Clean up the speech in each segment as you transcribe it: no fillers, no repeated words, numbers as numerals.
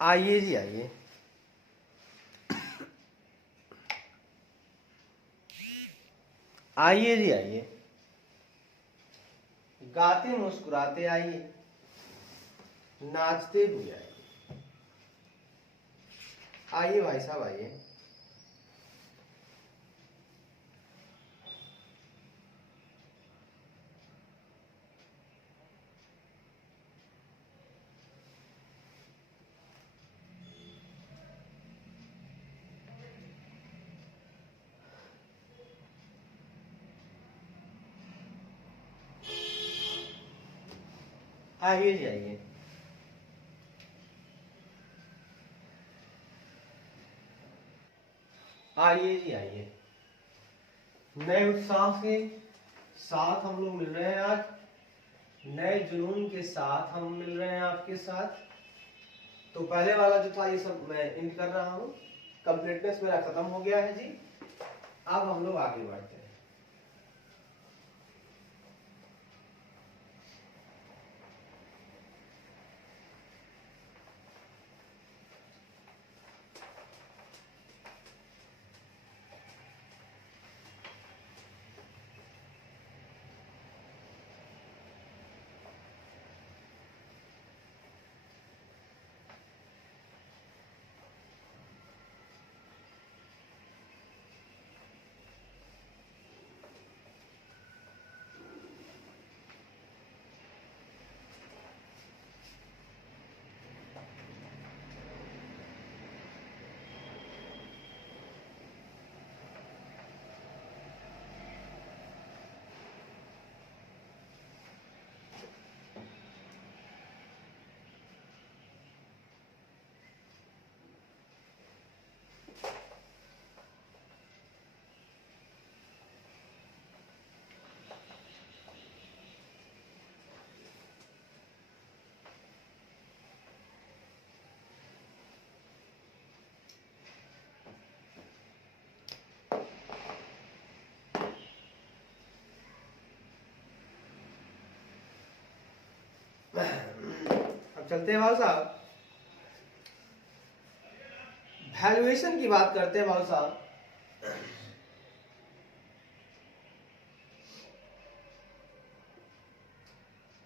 आइए जी आइए। आइए जी आइए। गाते मुस्कुराते आइए, नाचते हुए आइए। आइए भाई साहब आइए। आइए जी आइए। आइए जी आइए। नए उत्साह के साथ हम लोग मिल रहे हैं आज, नए जुनून के साथ हम मिल रहे हैं आपके साथ। तो पहले वाला जो था ये सब मैं एंड कर रहा हूँ, कंप्लीटनेस मेरा खत्म हो गया है जी। अब हम लोग आगे बढ़ते हैं। अब चलते हैं भाव साहब, वैल्यूएशन की बात करते हैं भाव साहब।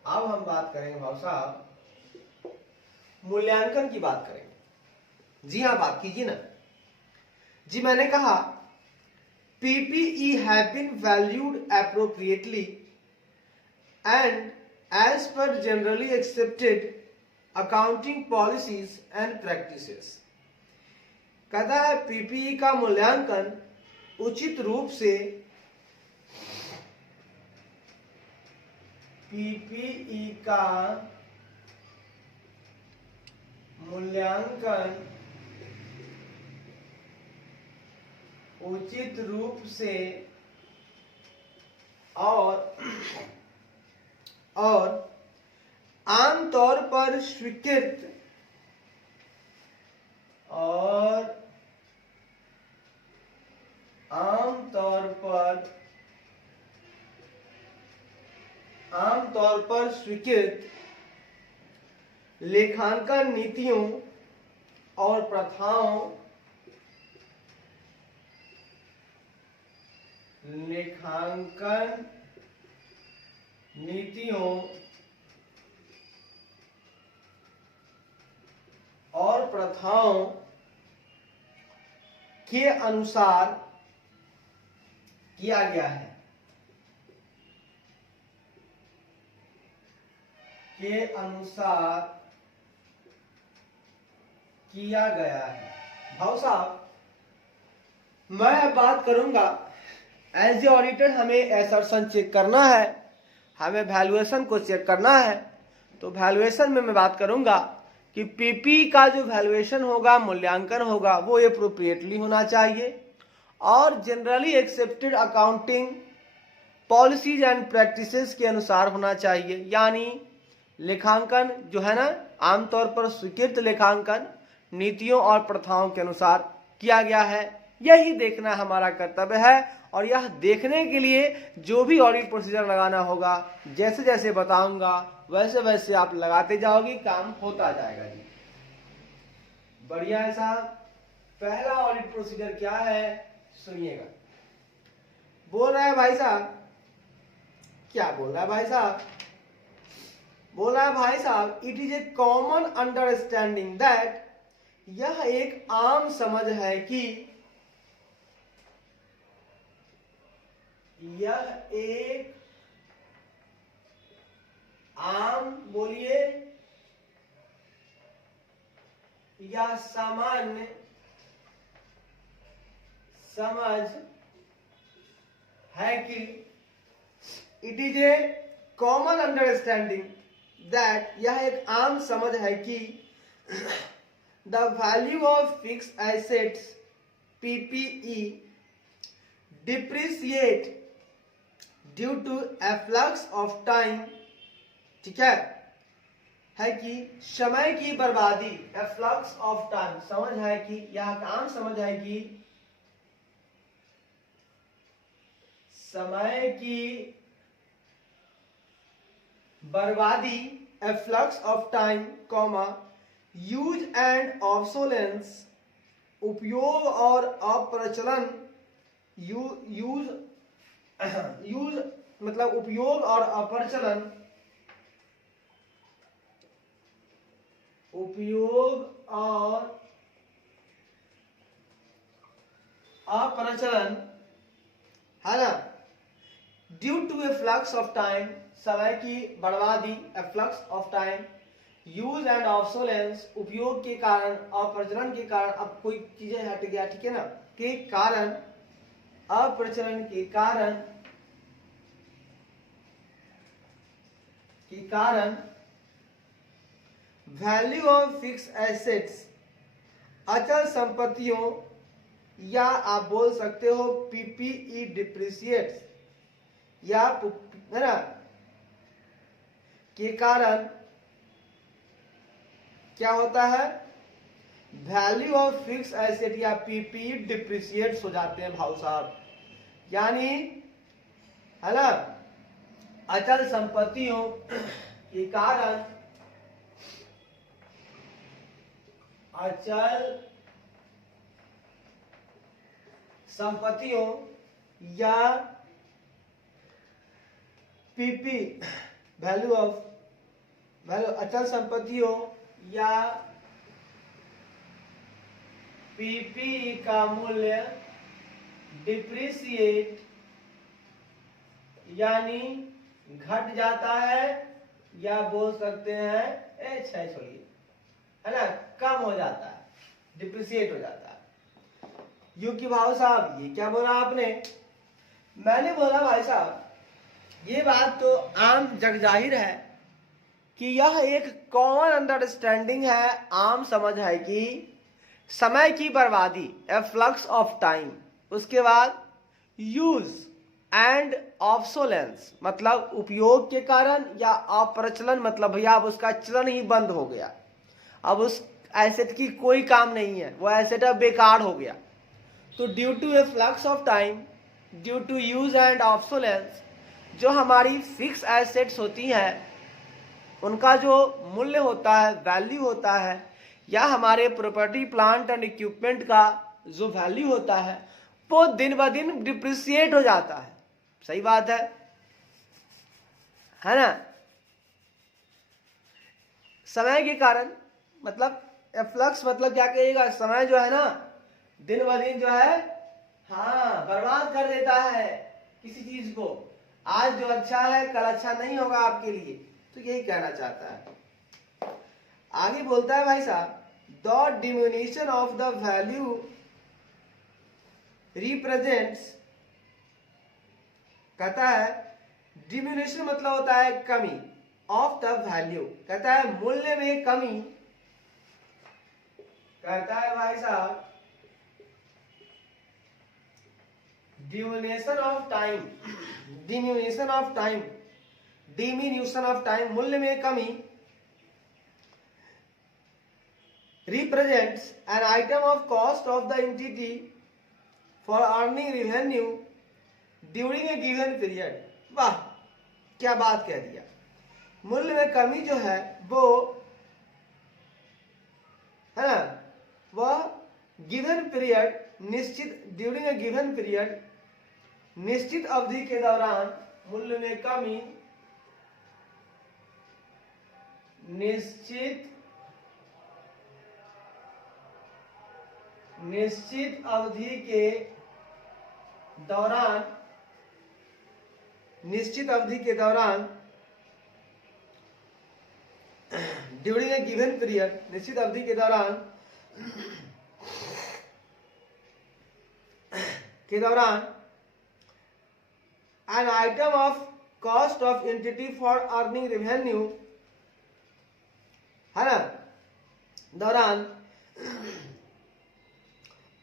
अब हम बात करेंगे भाव साहब, मूल्यांकन की बात करेंगे। जी हाँ, बात कीजिए ना जी। मैंने कहा PPE have been valued appropriately and as per generally accepted accounting policies and practices। कहता है PPE का मूल्यांकन उचित रूप से, PPE का मूल्यांकन उचित रूप से और आमतौर पर स्वीकृत आमतौर पर स्वीकृत लेखांकन नीतियों और प्रथाओं के अनुसार किया गया है। भाव साहब, मैं अब बात करूंगा, एज ए ऑडिटर हमें एसर्शन चेक करना है, हमें वैल्यूएशन को चेक करना है। तो वैल्यूएशन में मैं बात करूंगा कि पीपी का जो वैल्यूएशन होगा, मूल्यांकन होगा, वो एप्रोप्रिएटली होना चाहिए और generally accepted accounting policies and practices के अनुसार होना चाहिए। यानी लेखांकन जो है ना, आमतौर पर स्वीकृत लेखांकन नीतियों और प्रथाओं के अनुसार किया गया है। यही देखना हमारा कर्तव्य है और यह देखने के लिए जो भी ऑडिट प्रोसीजर लगाना होगा, जैसे जैसे बताऊंगा वैसे वैसे आप लगाते जाओगे, काम होता जाएगा जी। बढ़िया है साहब। पहला ऑडिट प्रोसीजर क्या है सुनिएगा। बोल रहा है भाई साहब, क्या बोल रहा है भाई साहब? बोल रहा है भाई साहब, it is a common understanding that, यह एक आम समझ है कि, यह एक आम, बोलिए, या सामान्य समझ है कि, it is a common understanding that, यह एक आम समझ है कि the value of fix assets PPE depreciate due to efflux of time, ठीक है कि समय की बर्बादी, एफ्लक्स ऑफ टाइम समझ है कि, यह आम समझ है कि समय की बर्बादी, efflux of time, comma, use and obsolescence, उपयोग और अप्रचलन, यूज मतलब उपयोग और अप्रचलन, उपयोग और अप्रचलन, है ना, due to a flux of time, समय की बर्बादी, efflux of time, use and obsolescence, उपयोग के कारण, अप्रचलन के कारण, अब कोई चीजें हट गया, ठीक है ना, के कारण, अप्रचलन के कारण, वैल्यू ऑफ फिक्स एसेट्स, अचल संपत्तियों, या आप बोल सकते हो PPE डिप्रिसिएट्स, या है ना, के कारण क्या होता है, वैल्यू ऑफ फिक्स एसेट या PPE डिप्रिसिएट्स हो जाते हैं भाव साहब। यानी है ना, अचल संपत्तियों के कारण, अचल संपत्तियों या PP वैल्यू अचल संपत्तियों या PP का मूल्य डिप्रिसिएट यानी घट जाता है, या बोल सकते हैं छोड़िए, है ना, कम हो जाता है, डिप्रिसिएट हो जाता है। यू की भाव साहब ये क्या बोला आपने? मैंने बोला भाई साहब ये बात तो आम जग जाहिर है कि यह एक कॉमन अंडरस्टैंडिंग है, आम समझ है कि समय की बर्बादी, ए फ्लक्स ऑफ टाइम, उसके बाद यूज एंड ऑब्सोलेंस मतलब उपयोग के कारण, या अप्रचलन मतलब भैया अब उसका चलन ही बंद हो गया, अब उस एसेट की कोई काम नहीं है, वो एसेट अब बेकार हो गया। तो due to a flux of time, due to use and obsolescence, जो हमारी फिक्स एसेट्स होती हैं उनका जो मूल्य होता है, वैल्यू होता है, या हमारे प्रॉपर्टी प्लांट एंड इक्विपमेंट का जो वैल्यू होता है वो दिन ब दिन डिप्रिसिएट हो जाता है। सही बात है ना। समय के कारण मतलब एफ्लक्स मतलब क्या कहिएगा, समय जो है ना दिन ब दिन जो है हाँ बर्बाद कर देता है किसी चीज को। आज जो अच्छा है कल अच्छा नहीं होगा आपके लिए, तो यही कहना चाहता है। आगे बोलता है भाई साहब, the diminution of the value represents, कहता है डिमिनिशन मतलब होता है कमी, ऑफ द वैल्यू कहता है मूल्य में कमी, कहता है भाई साहब diminishing of time, diminishing of time, diminution of time मूल्य में कमी, represents an item of cost of the entity for earning revenue during a given period। वाह क्या बात कह दिया। मूल्य में कमी जो है वो है ना गिवन पीरियड निश्चित ड्यूरिंग ए गिवन पीरियड निश्चित अवधि के दौरान मूल्य में कमी निश्चित अवधि के दौरान ड्यूरिंग ए गिवन पीरियड निश्चित अवधि के दौरान an item of cost of entity for earning revenue है ना दौरान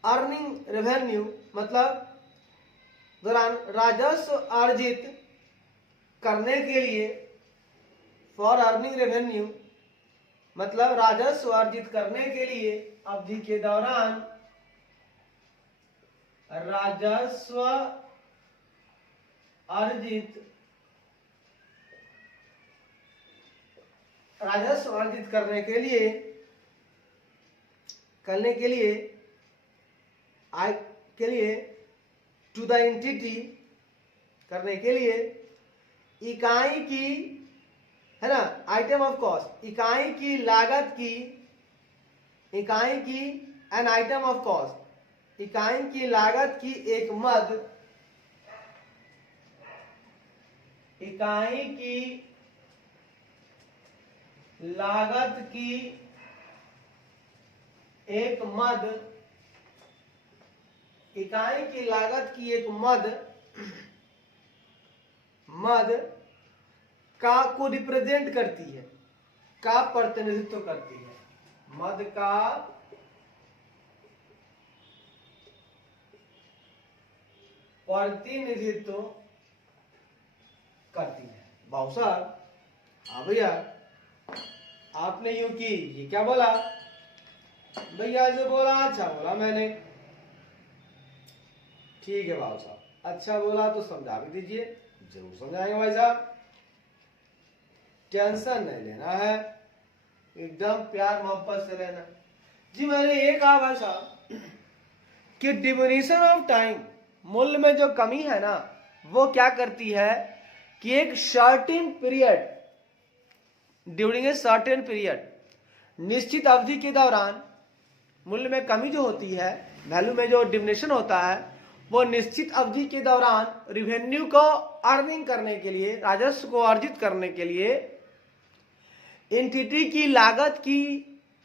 अर्निंग रेवेन्यू मतलब दौरान राजस्व अर्जित करने के लिए फॉर अर्निंग रेवेन्यू मतलब राजस्व अर्जित करने के लिए अवधि के दौरान राजस्व अर्जित करने के लिए टू द एंटिटी करने के लिए इकाई की है ना आइटम ऑफ कॉस्ट इकाई की लागत की एन आइटम ऑफ कॉस्ट इकाई की लागत की एक मद इकाई की लागत की एक मद का को रिप्रेजेंट करती है का प्रतिनिधित्व करती है मद का प्रतिनिधित्व करती है। बाबू साहब हाँ भैया आपने यूं की ये क्या बोला भैया जो बोला अच्छा बोला मैंने ठीक है बाबू साहब अच्छा बोला तो समझा भी दीजिए जरूर समझाएंगे भाई साहब टेंशन नहीं लेना है एकदम प्यार मोहब्बत से लेना। जी मैंने ये कहा भाई साहब कि डिमिनिशन ऑफ टाइम मूल्य में जो कमी है ना वो क्या करती है कि एक certain period during a certain period निश्चित अवधि के दौरान मूल्य में कमी जो होती है वैल्यू में जो डिमिनिशन होता है वो निश्चित अवधि के दौरान रिवेन्यू को अर्निंग करने के लिए राजस्व को अर्जित करने के लिए एंटिटी की लागत की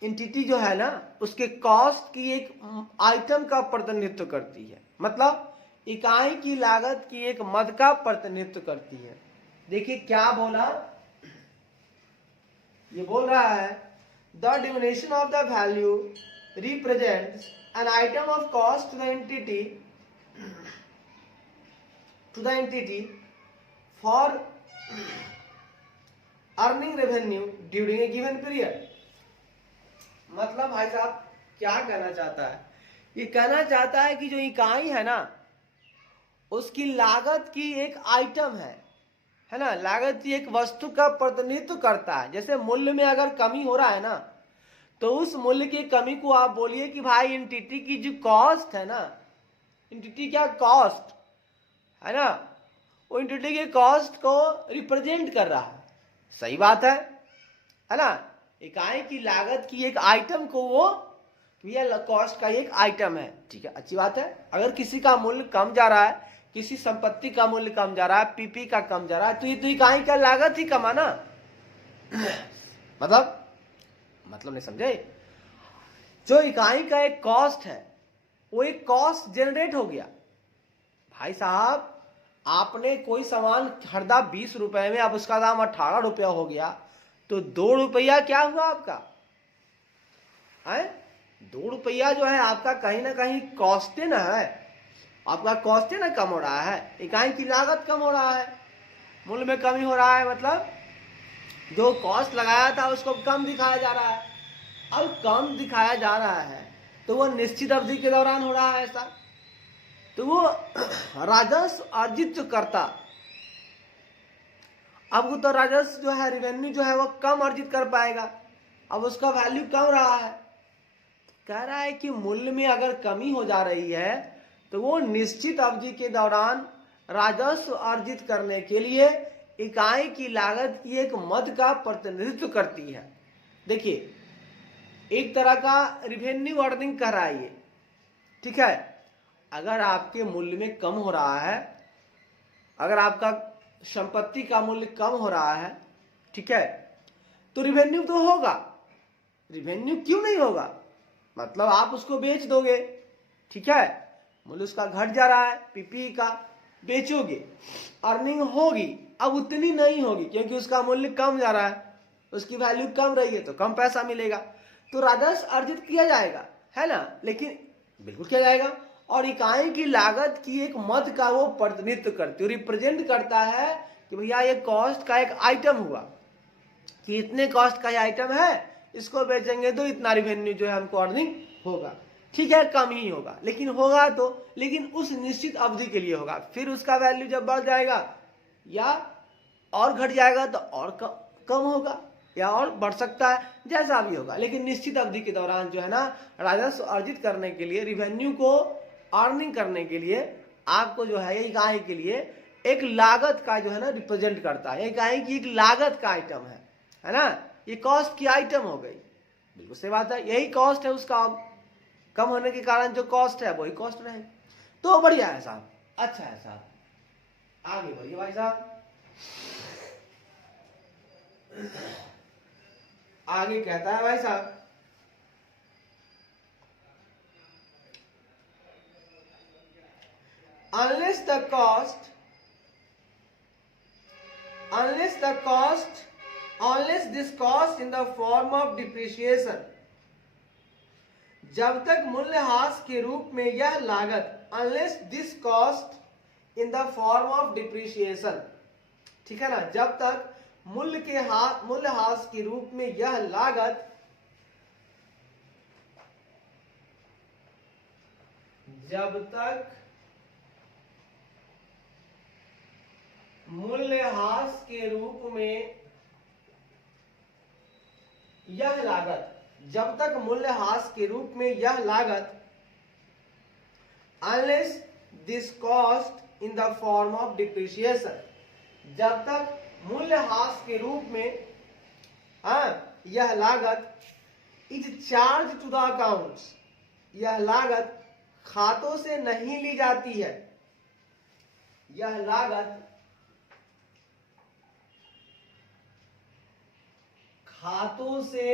एंटिटी जो है ना उसके कॉस्ट की एक आइटम का प्रतिनिधित्व करती है मतलब इकाई की लागत की एक मद का प्रतिनिधित्व करती है। देखिए क्या बोला ये बोल रहा है the diminution of the value represents an item of cost to the entity for earning revenue during a given period. मतलब भाई साहब क्या कहना चाहता है ये कहना चाहता है कि जो इकाई है ना उसकी लागत की एक आइटम है ना लागत की एक वस्तु का प्रतिनिधित्व करता है। जैसे मूल्य में अगर कमी हो रहा है ना तो उस मूल्य की कमी को आप बोलिए कि भाई एंटिटी की जो कॉस्ट है ना एंटिटी क्या कॉस्ट है ना वो एंटिटी के कॉस्ट को रिप्रेजेंट कर रहा है। सही बात है ना इकाई की लागत की एक आइटम को वो भैया कॉस्ट का एक आइटम है ठीक है अच्छी बात है। अगर किसी का मूल्य कम जा रहा है किसी संपत्ति का मूल्य कम जा रहा है पीपी का कम जा रहा है तो ये तो इकाई का लागत ही कमा ना मतलब नहीं समझे जो इकाई का एक कॉस्ट है वो एक कॉस्ट जनरेट हो गया। भाई साहब आपने कोई सामान खरीदा 20 रुपए में अब उसका दाम 18 रुपया हो गया तो 2 रुपया क्या हुआ आपका है 2 रुपया जो है आपका कहीं ना कहीं कॉस्ट ना है आपका कॉस्ट ना कम हो रहा है इकाई की लागत कम हो रहा है मूल्य में कमी हो रहा है मतलब जो कॉस्ट लगाया था उसको कम दिखाया जा रहा है। अब कम दिखाया जा रहा है तो वो निश्चित अवधि के दौरान हो रहा है ऐसा तो वो राजस्व अर्जित जो करता अब वो तो राजस्व जो है रेवेन्यू जो है वो कम अर्जित कर पाएगा अब उसका वैल्यू कम रहा है कह रहा है कि मूल्य में अगर कमी हो जा रही है तो वो निश्चित अवधि के दौरान राजस्व अर्जित करने के लिए इकाई की लागत की एक मद का प्रतिनिधित्व करती है। देखिए, एक तरह का रिवेन्यू अर्निंग कर रहा है ये, ठीक है। अगर आपके मूल्य में कम हो रहा है, अगर आपका संपत्ति का मूल्य कम हो रहा है, ठीक है, तो रिवेन्यू तो होगा। रिवेन्यू क्यों नहीं होगा? मतलब आप उसको बेच दोगे, ठीक है, मूल्य उसका घट जा रहा है, पीपीई का बेचोगे, अर्निंग होगी। अब उतनी नहीं होगी क्योंकि उसका मूल्य कम जा रहा है, उसकी वैल्यू कम रही है तो कम पैसा मिलेगा, तो राजस्व अर्जित किया जाएगा, है ना, लेकिन बिल्कुल किया जाएगा। और इकाई की लागत की एक मद का वो प्रतिनिधित्व करती है, रिप्रेजेंट करता है कि भैया ये कॉस्ट का एक आइटम हुआ, कि इतने कॉस्ट का ये आइटम है, इसको बेचेंगे तो इतना रिवेन्यू जो है हमको अर्निंग होगा। ठीक है, कम ही होगा लेकिन होगा तो, लेकिन उस निश्चित अवधि के लिए होगा। फिर उसका वैल्यू जब बढ़ जाएगा या और घट जाएगा तो और कम होगा या और बढ़ सकता है, जैसा भी होगा, लेकिन निश्चित अवधि के दौरान जो है ना राजस्व अर्जित करने के लिए, रिवेन्यू को अर्निंग करने के लिए आपको जो है इकाई के लिए एक लागत का जो है ना रिप्रेजेंट करता है। इकाई की एक लागत का आइटम है ना, ये कॉस्ट की आइटम हो गई। बिल्कुल सही बात है, यही कॉस्ट है उसका, कम होने के कारण जो कॉस्ट है वही कॉस्ट रहे। तो बढ़िया है साहब, अच्छा है साहब, आगे बढ़िए भाई साहब। आगे कहता है भाई साहब, unless this cost in the form of depreciation, जब तक मूल्यह्रास के रूप में यह लागत, unless this cost in the form of depreciation, ठीक है ना, जब तक मूल्यह्रास के रूप में यह लागत जब तक मूल्यह्रास के रूप में यह लागत, जब तक मूल्यह्रास के रूप में यह लागत, unless this cost in the form of depreciation, जब तक मूल्यह्रास के रूप में यह लागत is charged to the accounts, यह लागत खातों से नहीं ली जाती है, यह लागत खातों से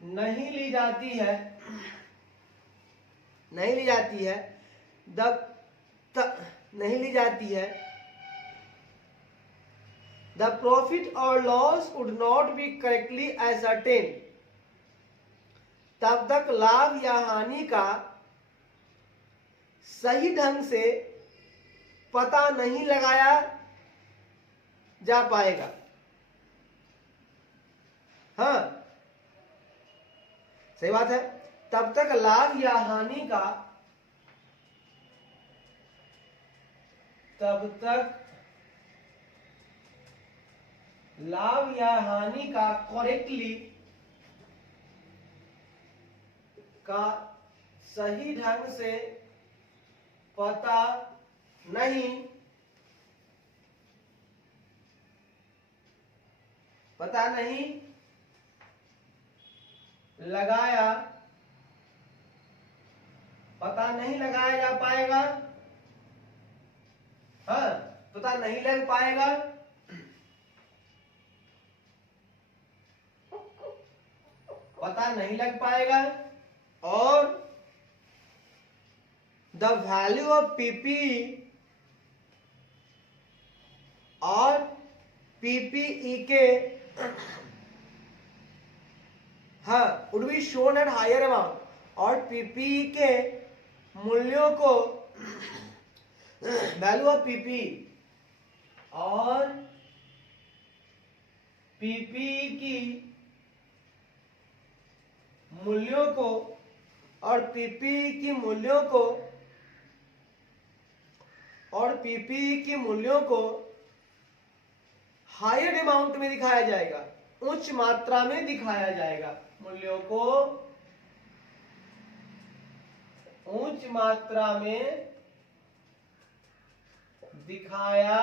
नहीं ली जाती है, नहीं ली जाती है, नहीं ली जाती है, the profit or loss would not be correctly ascertained, तब तक लाभ या हानि का सही ढंग से पता नहीं लगाया जा पाएगा। हाँ, सही बात है, तब तक लाभ या हानि का, तब तक लाभ या हानि का करेक्टली का सही ढंग से पता नहीं लगाया, पता नहीं लगाया जा पाएगा। हाँ, पता नहीं लग पाएगा, पता नहीं लग पाएगा। और द वैल्यू ऑफ पीपीई और पीपीई के would be shown at higher amount, और पीपीई के मूल्यों को, वैल्यू ऑफ पीपीई और पीपीई की मूल्यों को, और पीपीई की मूल्यों को, और पीपीई की मूल्यों को हायर अमाउंट में दिखाया जाएगा, उच्च मात्रा में दिखाया जाएगा, मूल्यों को उच्च मात्रा में दिखाया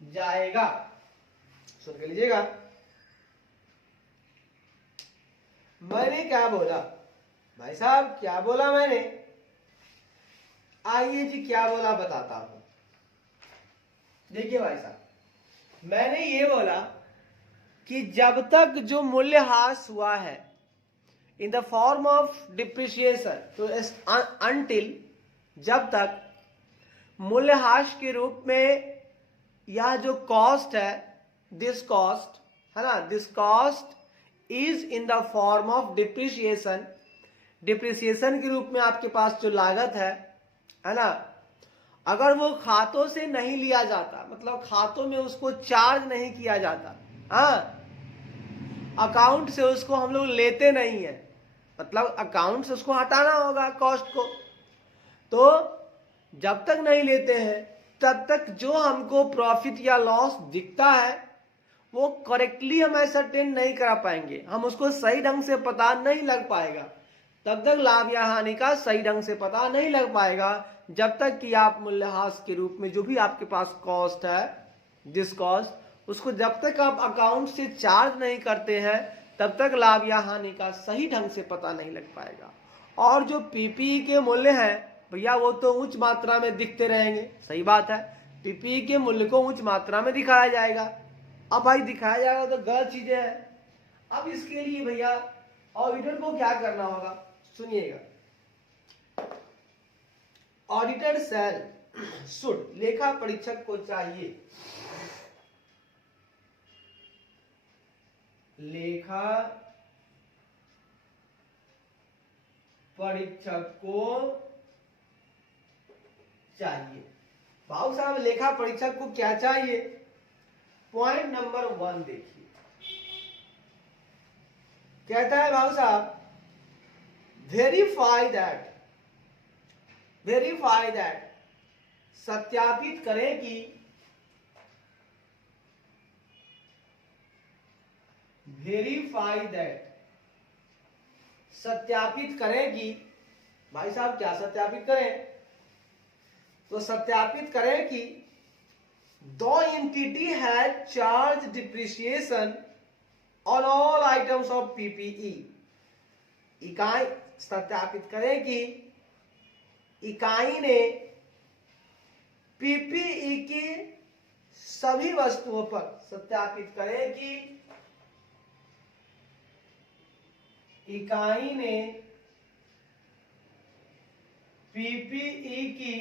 जाएगा। सुन के लीजिएगा, मैंने क्या बोला भाई साहब, क्या बोला मैंने? आइए जी क्या बोला बताता हूं। देखिए भाई साहब, मैंने ये बोला कि जब तक जो मूल्यह्रास हुआ है in the form of depreciation, तो अनटिल, जब तक मूल्यह्रास के रूप में यह जो कॉस्ट है, दिस कॉस्ट है ना, this cost is in the form of depreciation, depreciation के रूप में आपके पास जो लागत है ना, अगर वो खातों से नहीं लिया जाता, मतलब खातों में उसको चार्ज नहीं किया जाता, हाँ, अकाउंट से उसको हम लोग लेते नहीं है, मतलब अकाउंट से उसको हटाना होगा कॉस्ट को, तो जब तक नहीं लेते हैं तब तक जो हमको प्रॉफिट या लॉस दिखता है वो करेक्टली हम एसरटेन नहीं करा पाएंगे, हम उसको सही ढंग से पता नहीं लग पाएगा, तब तक लाभ या हानि का सही ढंग से पता नहीं लग पाएगा, जब तक कि आप मूल्यह्रास के रूप में जो भी आपके पास कॉस्ट है, दिस कॉस्ट, उसको जब तक आप अकाउंट से चार्ज नहीं करते हैं तब तक लाभ या हानि का सही ढंग से पता नहीं लग पाएगा। और जो पीपीई के मूल्य हैं भैया वो तो उच्च मात्रा में दिखते रहेंगे, सही बात है, पीपीई के मूल्य को उच्च मात्रा में दिखाया जाएगा। अब भाई दिखाया जाएगा तो गलत चीजें हैं। अब इसके लिए भैया ऑडिटर को क्या करना होगा, सुनिएगा, ऑडिटर सेल शुड, लेखा परीक्षक को चाहिए, लेखा परीक्षक को चाहिए। भाव साहब लेखा परीक्षक को क्या चाहिए? पॉइंट नंबर 1 देखिए, कहता है भाव साहब, वेरीफाई दैट, सत्यापित करें कि, वेरीफाई दैट, सत्यापित करें कि, भाई साहब क्या सत्यापित करें? तो सत्यापित करें कि दो entity has charge depreciation on all items of PPE, इकाई, सत्यापित करें कि इकाई ने पीपीई की सभी वस्तुओं पर, सत्यापित करें कि इकाई ने पीपीई की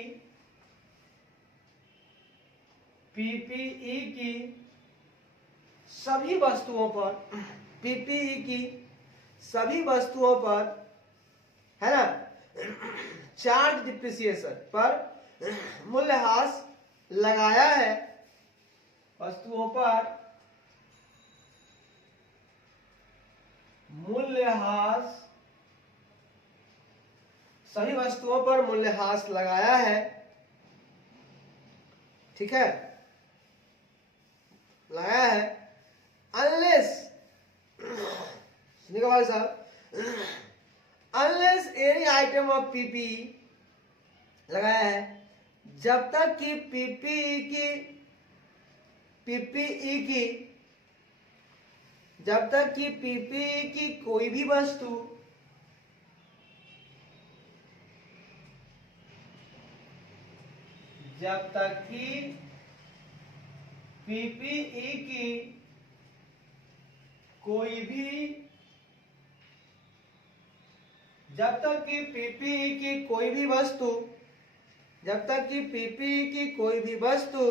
सभी वस्तुओं पर, पीपीई की सभी वस्तुओं पर, है ना, चार्ज डिप्रिसिएशन पर मूल्यह्रास लगाया है, वस्तुओं पर मूल्यह्रास, सभी वस्तुओं पर मूल्यह्रास लगाया है, ठीक है, लगाया है, अनलेस, सुनिएगा भाई साहब, unless any item of PPE, लगाया है, जब तक कि पीपीई की जब तक कि पीपीई की कोई भी वस्तु जब तक कि पीपीई की कोई भी जब तक कि पीपीई की कोई भी वस्तु जब तक कि पीपीई की कोई भी वस्तु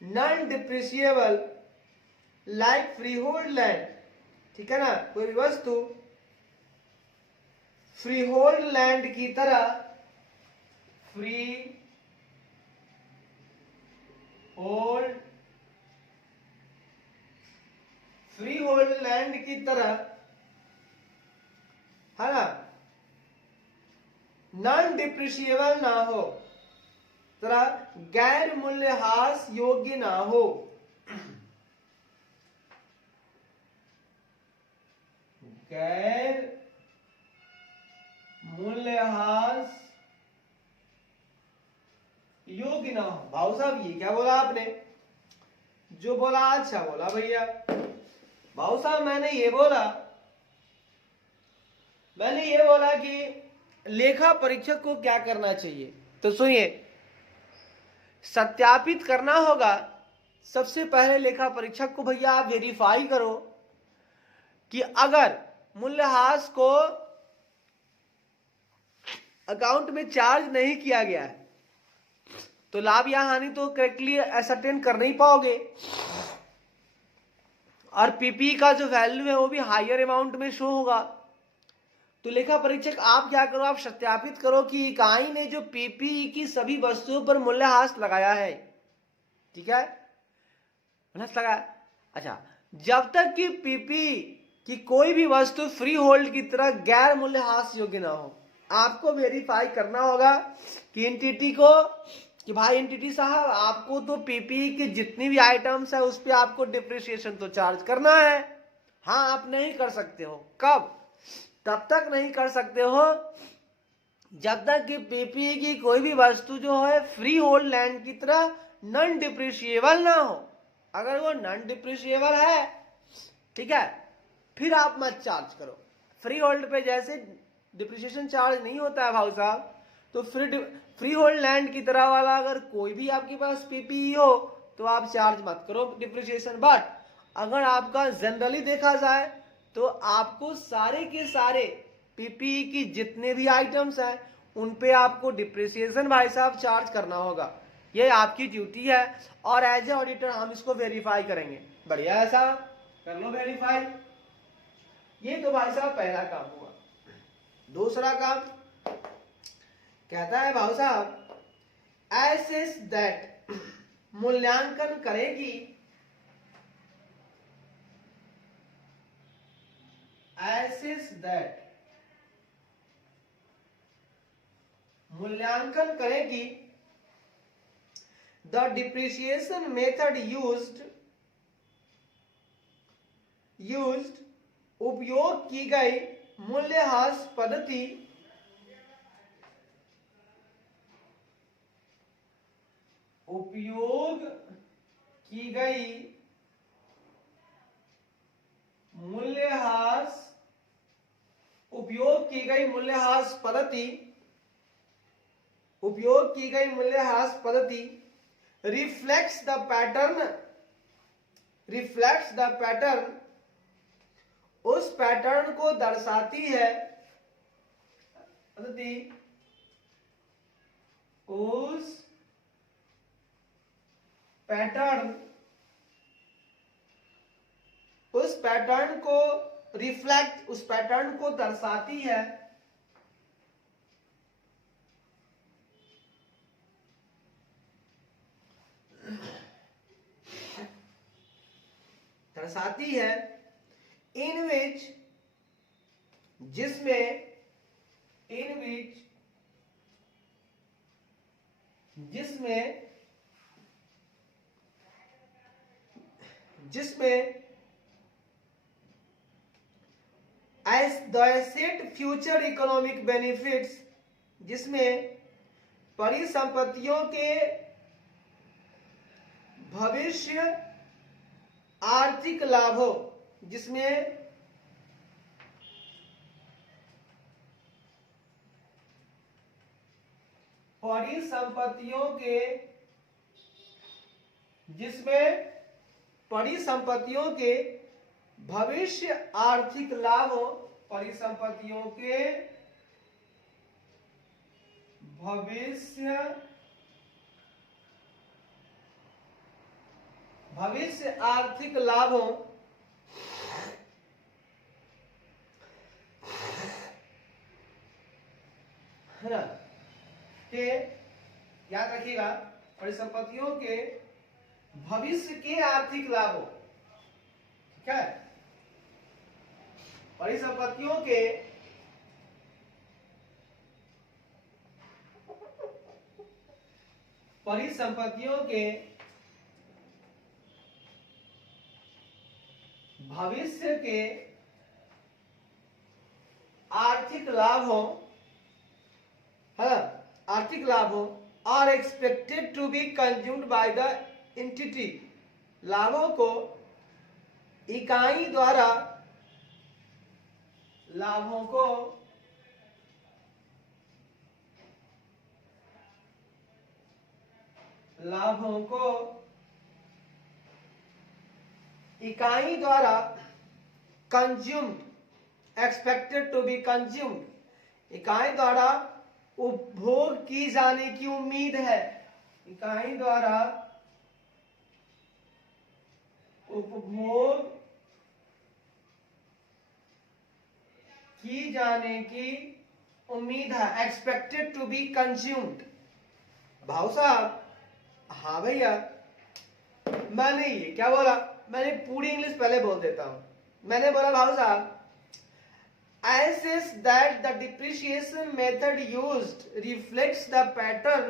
non depreciable like freehold land, ठीक है ना, कोई भी वस्तु फ्री होल्ड लैंड की तरह, फ्री होल्ड लैंड की तरह, है ना, नॉन डिप्रिशिएबल ना हो, तरह गैर मूल्यह्रास योग्य ना हो, भाऊ साहब ये क्या बोला आपने? जो बोला अच्छा बोला भैया। भाऊ साहब मैंने ये बोला कि लेखा परीक्षक को क्या करना चाहिए। तो सुनिए, सत्यापित करना होगा। सबसे पहले लेखा परीक्षक को भैया आप वेरीफाई करो कि अगर मूल्यह्रास को अकाउंट में चार्ज नहीं किया गया है तो लाभ या हानि तो करेक्टली असरटेन कर नहीं पाओगे, और पीपी का जो वैल्यू है वो भी हायर अमाउंट में शो होगा। तो लेखा परीक्षक आप क्या करो, आप सत्यापित करो कि इकाई ने जो पीपी की सभी वस्तुओं पर मूल्यह्रास लगाया है, ठीक है, लगाया। अच्छा, जब तक कि पीपी कि कोई भी वस्तु फ्री होल्ड की तरह गैर मूल्यह्रास योग्य ना हो, आपको वेरीफाई करना होगा कि एंटिटी को, कि भाई एंटिटी साहब आपको तो पीपी के जितनी भी आइटम्स है उस पर आपको डिप्रिसिएशन तो चार्ज करना है। हाँ, आप नहीं कर सकते हो। कब? तब तक नहीं कर सकते हो जब तक कि पीपी की कोई भी वस्तु जो है फ्री होल्ड लैंड की तरह नॉन डिप्रिशिएबल ना हो। अगर वो नॉन डिप्रिशिएबल है, ठीक है, फिर आप मत चार्ज करो। फ्री होल्ड पे जैसे डिप्रिसिएशन चार्ज नहीं होता है भाई साहब, तो फ्री होल्ड लैंड की तरह वाला अगर कोई भी आपके पास पीपी हो तो आप चार्ज मत करो डिप्रिसिएशन। बट अगर आपका जनरली देखा जाए तो आपको सारे के सारे पीपी की जितने भी आइटम्स हैं उन पे आपको डिप्रिसिएशन भाई साहब चार्ज करना होगा। ये आपकी ड्यूटी है और एज ए ऑडिटर हम इसको वेरीफाई करेंगे। बढ़िया, ऐसा कर लो वेरीफाई। ये तो भाई साहब पहला काम हुआ। दूसरा काम कहता है भाई साहब, एसेस दैट मूल्यांकन करेगी, एसेस दैट मूल्यांकन करेगी द डिप्रिसिएशन मेथड यूज्ड उपयोग की गई मूल्यह्रास पद्धति उपयोग की गई मूल्यह्रास पद्धति रिफ्लेक्ट्स द पैटर्न उस पैटर्न को दर्शाती है, उस पैटर्न को रिफ्लेक्ट, उस पैटर्न को दर्शाती है इन विच जिसमें as the asset future economic benefits, जिसमें परिसंपत्तियों के भविष्य आर्थिक लाभों, जिसमें परिसंपत्तियों के भविष्य आर्थिक लाभों, परिसंपत्तियों के भविष्य आर्थिक लाभों है ना के, याद रखिएगा, परिसंपत्तियों के भविष्य के आर्थिक लाभों, ठीक है, परिसंपत्तियों के भविष्य के आर्थिक लाभों, है ना, are expected to be consumed by the entity, लाभों को इकाई द्वारा, लाभों को इकाई द्वारा consumed, expected to be consumed, इकाई द्वारा उपभोग की जाने की उम्मीद है, इकाई द्वारा उपभोग की जाने की उम्मीद है, एक्सपेक्टेड टू बी कंज्यूम्ड। भाव साहब, हाँ भैया, मैंने ये क्या बोला, मैंने पूरी इंग्लिश पहले बोल देता हूं। मैंने बोला भाव साहब, assess that the depreciation method used reflects the pattern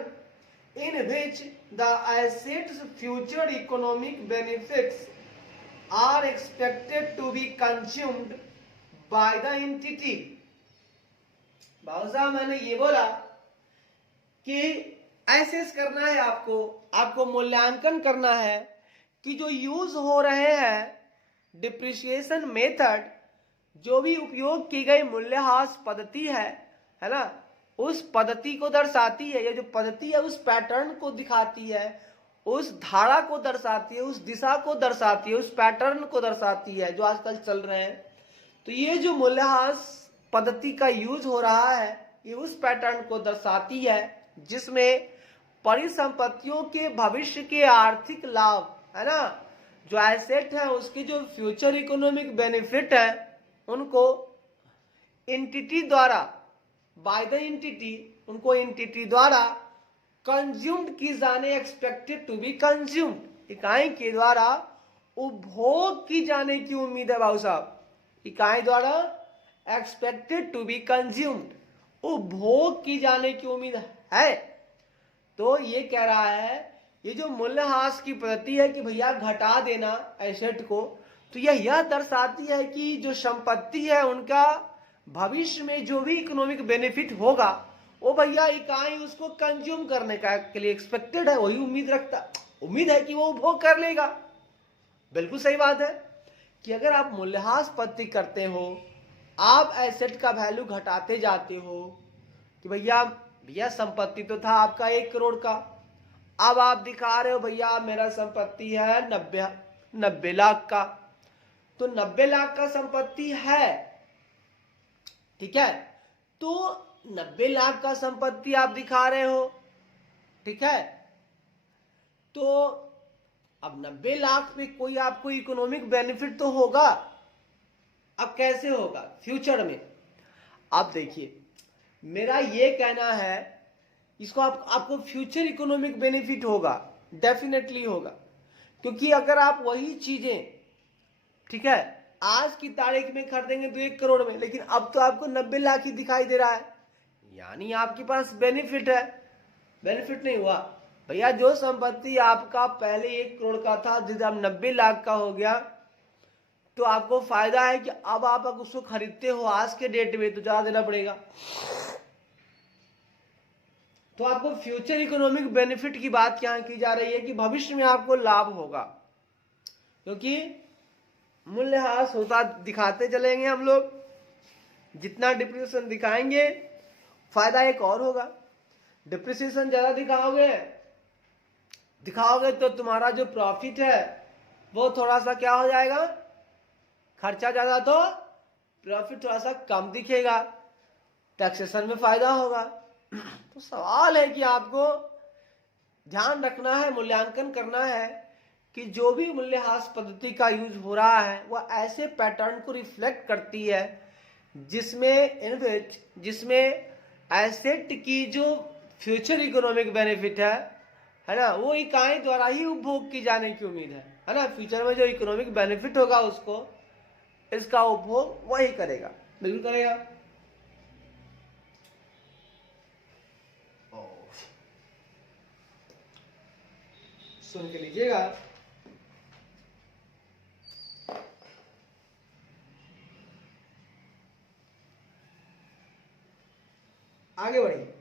in which the asset's future economic benefits are expected to be consumed by the entity। भाव साहब, मैंने ये बोला कि एसेस करना है, आपको मूल्यांकन करना है कि जो यूज हो रहे हैं डिप्रिसिएशन मेथड, जो भी उपयोग की गई मूल्यह्रास पद्धति है ना, उस पद्धति को दर्शाती है। ये जो पद्धति है उस पैटर्न को दिखाती है, उस धारा को दर्शाती है, उस दिशा को दर्शाती है, उस पैटर्न को दर्शाती है जो आजकल चल रहे हैं। तो ये जो मूल्यह्रास पद्धति का यूज हो रहा है, ये उस पैटर्न को दर्शाती है जिसमें परिसंपत्तियों के भविष्य के आर्थिक लाभ, है ना, जो एसेट है उसके जो फ्यूचर इकोनॉमिक बेनिफिट है, उनको एंटिटी द्वारा, बाय द एंटिटी, उनको एंटिटी द्वारा कंज्यूम्ड की जाने, एक्सपेक्टेड टू बी कंज्यूम्ड, इकाई के द्वारा उपभोग की जाने की उम्मीद है। भाई साहब, इकाई द्वारा एक्सपेक्टेड टू बी कंज्यूम्ड, उपभोग की जाने की उम्मीद है। तो ये कह रहा है, ये जो मूल्यह्रास की पद्धति है कि भैया घटा देना एसेट को, तो यह दर्शाती है कि जो संपत्ति है उनका भविष्य में जो भी इकोनॉमिक बेनिफिट होगा वो भैया इकाई उसको कंज्यूम करने का के लिए एक्सपेक्टेड है, वही उम्मीद है कि वो उपभोग कर लेगा। बिल्कुल सही बात है कि अगर आप मूल्यह्रास पद्धति करते हो, आप एसेट का वैल्यू घटाते जाते हो कि भैया संपत्ति तो था आपका 1 करोड़ का, अब आप दिखा रहे हो भैया मेरा संपत्ति है 90 लाख का, तो 90 लाख का संपत्ति है, ठीक है, तो 90 लाख का संपत्ति आप दिखा रहे हो, ठीक है, तो अब 90 लाख में कोई आपको इकोनॉमिक बेनिफिट तो होगा। अब कैसे होगा फ्यूचर में, आप देखिए, मेरा ये कहना है इसको आपको फ्यूचर इकोनॉमिक बेनिफिट होगा, डेफिनेटली होगा, क्योंकि अगर आप वही चीजें, ठीक है, आज की तारीख में खरीदेंगे तो 1 करोड़ में, लेकिन अब तो आपको 90 लाख ही दिखाई दे रहा है, यानी आपके पास बेनिफिट है। बेनिफिट नहीं हुआ भैया, जो संपत्ति आपका पहले 1 करोड़ का था, जब 90 लाख का हो गया तो आपको फायदा है कि अब आप उसको खरीदते हो आज के डेट में तो ज्यादा देना पड़ेगा, तो आपको फ्यूचर इकोनॉमिक बेनिफिट की बात यहां की जा रही है कि भविष्य में आपको लाभ होगा, क्योंकि मूल्यह्रास होता दिखाते चलेंगे हम लोग, जितना डिप्रिसिएशन दिखाएंगे फायदा एक और होगा। डिप्रिसिएशन ज्यादा दिखाओगे तो तुम्हारा जो प्रॉफिट है वो थोड़ा सा क्या हो जाएगा, खर्चा ज्यादा तो प्रॉफिट थोड़ा सा कम दिखेगा, टैक्सेशन में फायदा होगा। तो सवाल है कि आपको ध्यान रखना है, मूल्यांकन करना है कि जो भी मूल्यह्रास पद्धति का यूज हो रहा है वह ऐसे पैटर्न को रिफ्लेक्ट करती है जिसमें एसेट की जो फ्यूचर इकोनॉमिक बेनिफिट है ना, वो इकाई द्वारा ही उपभोग की जाने की उम्मीद है ना। फ्यूचर में जो इकोनॉमिक बेनिफिट होगा उसको, इसका उपभोग वही करेगा, बिल्कुल करेगा। सुन के लीजिएगा, आगे बढ़िए।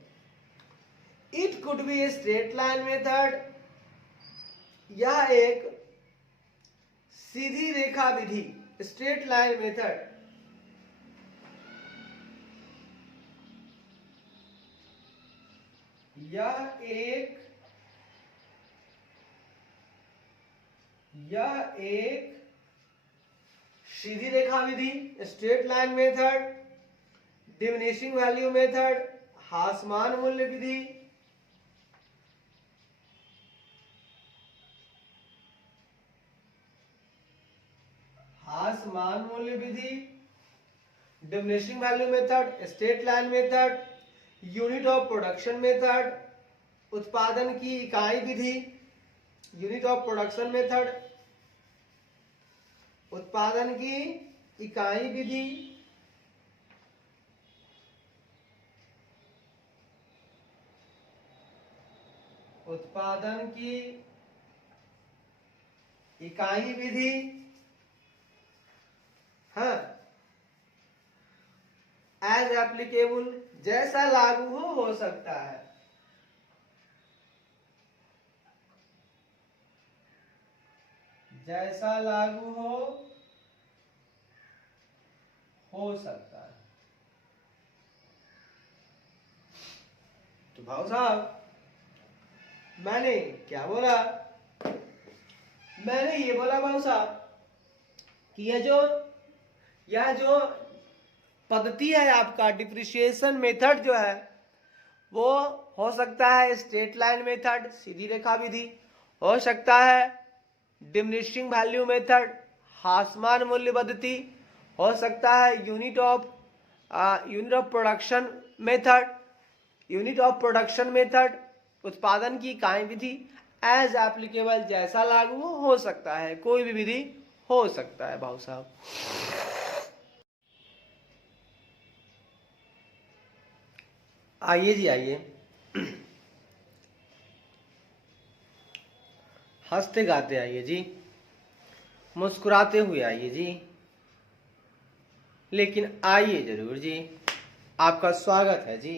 It could be a straight line method, यह एक सीधी रेखा विधि, स्ट्रेट लाइन मेथड, यह एक सीधी रेखा विधि, straight line method, diminishing value method, ह्रासमान मूल्य विधि, ह्रासमान मूल्य विधि, diminishing value method, straight line method, unit of production method, उत्पादन की इकाई विधि, यूनिट ऑफ प्रोडक्शन मेथड, उत्पादन की इकाई विधि, उत्पादन की इकाई विधि, हाँ, एज एप्लीकेबल, जैसा लागू हो सकता है, जैसा लागू हो सकता है। तो भाव साहब, मैंने क्या बोला? मैंने ये बोला भाव साहब कि यह जो पद्धति है आपका डिप्रिसिएशन मेथड जो है वो हो सकता है स्ट्रेट लाइन मेथड, सीधी रेखा विधि, हो सकता है डिमिनिशिंग वैल्यू मेथड, ह्रासमान मूल्य पद्धति, हो सकता है यूनिट ऑफ प्रोडक्शन मेथड, उत्पादन की इकाई विधि, एज एप्लीकेबल, जैसा लागू हो सकता है, कोई भी विधि हो सकता है भाव साहब। आइए जी, आइए, हंसते गाते आइए जी, मुस्कुराते हुए आइए जी, लेकिन आइए जरूर जी, आपका स्वागत है जी।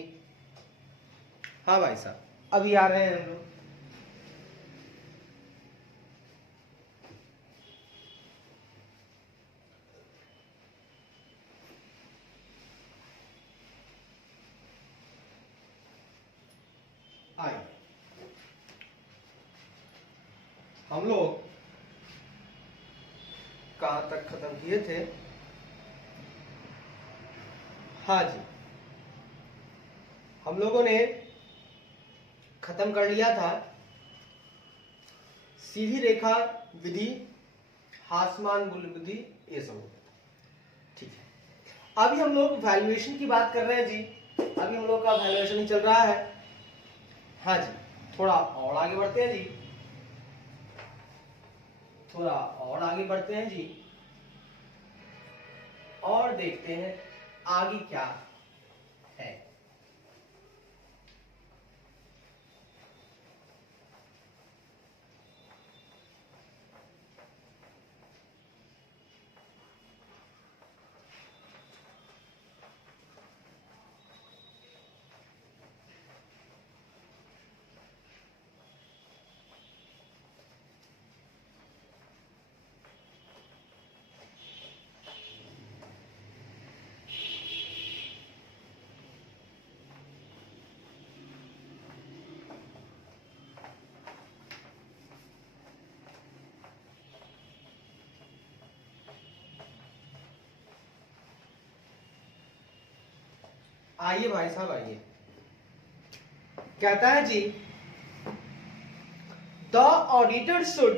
हाँ भाई साहब, अभी आ रहे हैं हम लोग। आइए, हम लोग कहां तक खत्म किए थे? हाँ जी, हम लोगों ने खत्म कर लिया था सीधी रेखा विधि, ह्रासमान मूल्य विधि, ये सब। ठीक है, अभी हम लोग वैल्यूएशन की बात कर रहे हैं जी। अभी हम लोग का वैल्यूएशन चल रहा है। हाँ जी, थोड़ा और आगे बढ़ते हैं जी, थोड़ा और आगे बढ़ते हैं जी, और देखते हैं आगे क्या है। आइए भाई साहब, आइए, कहता है जी, the auditor should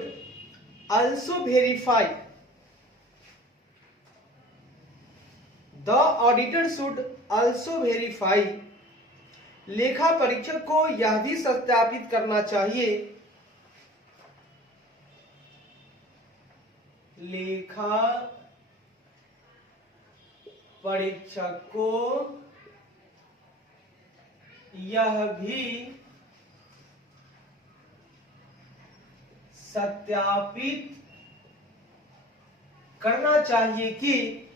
also verify, the auditor should also verify, लेखा परीक्षक को यह भी सत्यापित करना चाहिए, लेखा परीक्षक को यह भी सत्यापित करना चाहिए कि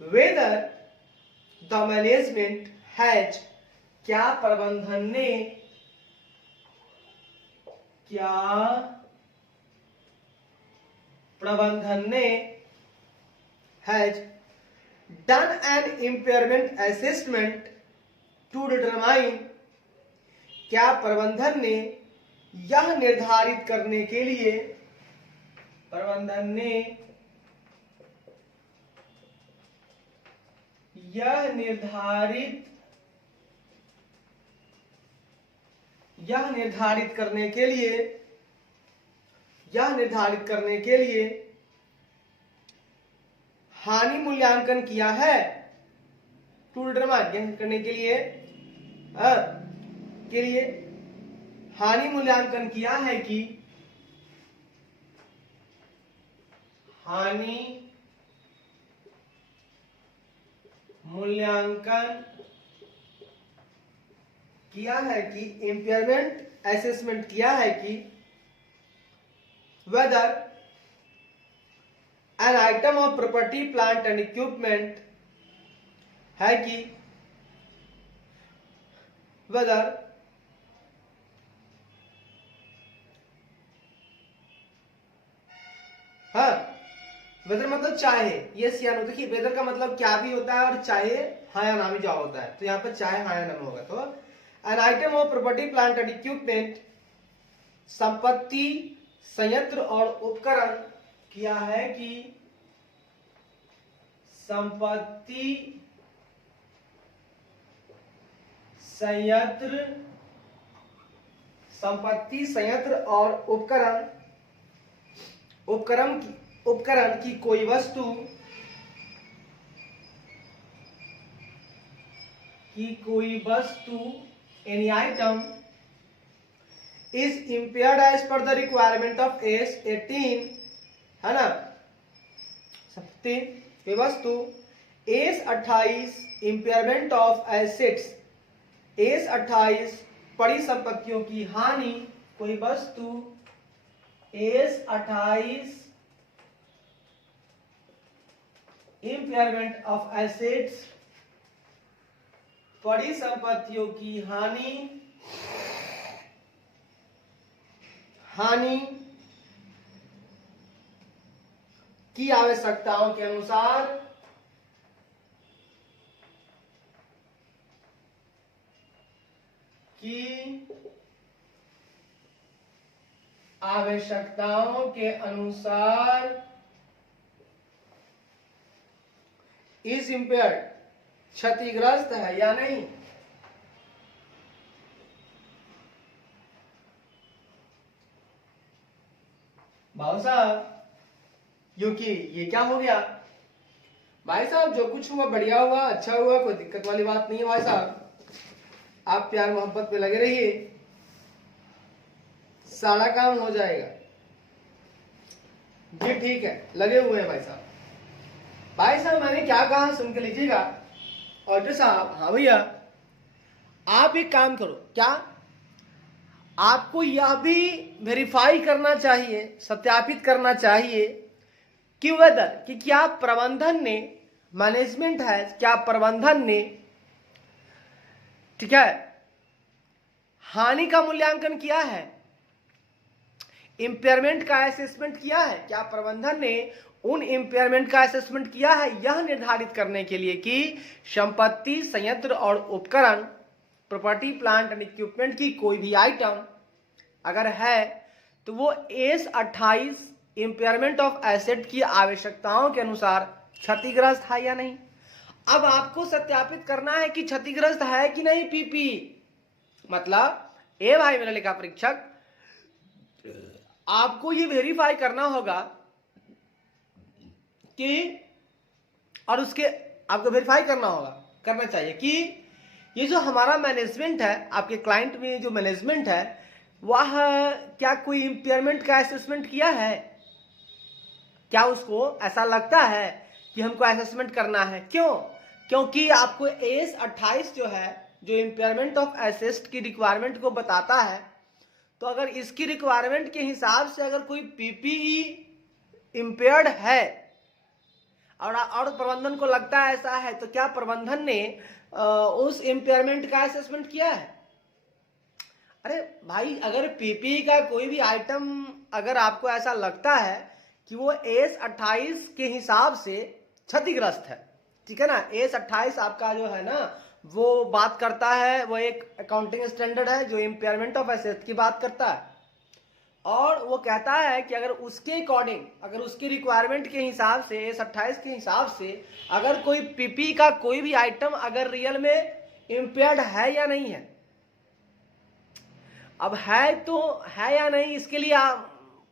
whether the management has क्या प्रबंधन ने has done an impairment assessment to determine, क्या प्रबंधन ने यह निर्धारित करने के लिए यह निर्धारित करने के लिए हानि मूल्यांकन किया है, टू डिटरमाइन करने के लिए हानि मूल्यांकन किया है कि इम्पेयरमेंट असेसमेंट किया है कि whether an item of property plant and equipment है कि whether वेदर मतलब चाहे, यस या नो। देखिए वेदर का मतलब क्या भी होता है और चाहे हाँ या ना भी जवाब होता है, तो यहाँ पर चाहे हाँ या ना होगा। तो N item of property plant and equipment, संपत्ति संयंत्र और उपकरण किया है कि संपत्ति संयंत्र और उपकरण की कोई वस्तु any item is impaired as per the requirement of S 18, है ना। कोई वस्तु S 28 impairment of assets, S 28 परिसंपत्तियों की हानि, कोई वस्तु एस 28 इम्पेयरमेंट ऑफ एसेट्स परिसंपत्तियों की हानि की आवश्यकताओं के अनुसार इज इम्पेयर्ड, क्षतिग्रस्त है या नहीं। भाई साहब क्योंकि ये क्या हो गया भाई साहब, जो कुछ हुआ बढ़िया हुआ, अच्छा हुआ, कोई दिक्कत वाली बात नहीं है भाई साहब। आप प्यार मोहब्बत पे लगे रहिए, सारा काम हो जाएगा जी। ठीक है, लगे हुए हैं भाई साहब। भाई साहब मैंने क्या कहा सुन के लीजिएगा। ऑडिटर साहब, हाँ भैया, आप एक काम करो, क्या आपको यह भी वेरीफाई करना चाहिए, सत्यापित करना चाहिए कि वेदर कि क्या प्रबंधन ने, मैनेजमेंट है, क्या प्रबंधन ने, ठीक है, हानि का मूल्यांकन किया है, इम्पेयरमेंट का असेसमेंट किया है, क्या प्रबंधन ने उन इम्पेयरमेंट का असेसमेंट किया है यह निर्धारित करने के लिए कि संपत्ति संयंत्र और उपकरण, प्रॉपर्टी प्लांट एंड इक्विपमेंट की कोई भी आइटम अगर है तो वो एस 28 इम्पेयरमेंट ऑफ एसेट की आवश्यकताओं के अनुसार क्षतिग्रस्त है या नहीं। अब आपको सत्यापित करना है कि क्षतिग्रस्त है कि नहीं पीपी। मतलब ए भाई मेरा लेखा परीक्षक, आपको ये वेरीफाई करना होगा कि, और उसके आपको वेरीफाई करना चाहिए कि ये जो हमारा मैनेजमेंट है, आपके क्लाइंट में जो मैनेजमेंट है, वह क्या कोई इम्पेयरमेंट का असेसमेंट किया है। क्या उसको ऐसा लगता है कि हमको असेसमेंट करना है। क्यों? क्योंकि आपको एस 28 जो है, जो इम्पेयरमेंट ऑफ एसेट की रिक्वायरमेंट को बताता है, तो अगर इसकी रिक्वायरमेंट के हिसाब से अगर कोई पीपीई इम्पेयर्ड है, और प्रबंधन को लगता है ऐसा है, तो क्या प्रबंधन ने उस इम्पेयरमेंट का असेसमेंट किया है? अरे भाई, अगर पीपी का कोई भी आइटम अगर आपको ऐसा लगता है कि वो AS28 के हिसाब से क्षतिग्रस्त है, ठीक है ना, AS28 आपका जो है ना वो बात करता है, वो एक अकाउंटिंग स्टैंडर्ड है जो इम्पेयरमेंट ऑफ एसेट की बात करता है, और वो कहता है कि अगर उसके अकॉर्डिंग, अगर उसकी रिक्वायरमेंट के हिसाब से, AS28 के हिसाब से अगर कोई पीपी का कोई भी आइटम अगर रियल में इम्पेयर्ड है या नहीं है, अब है तो है या नहीं, इसके लिए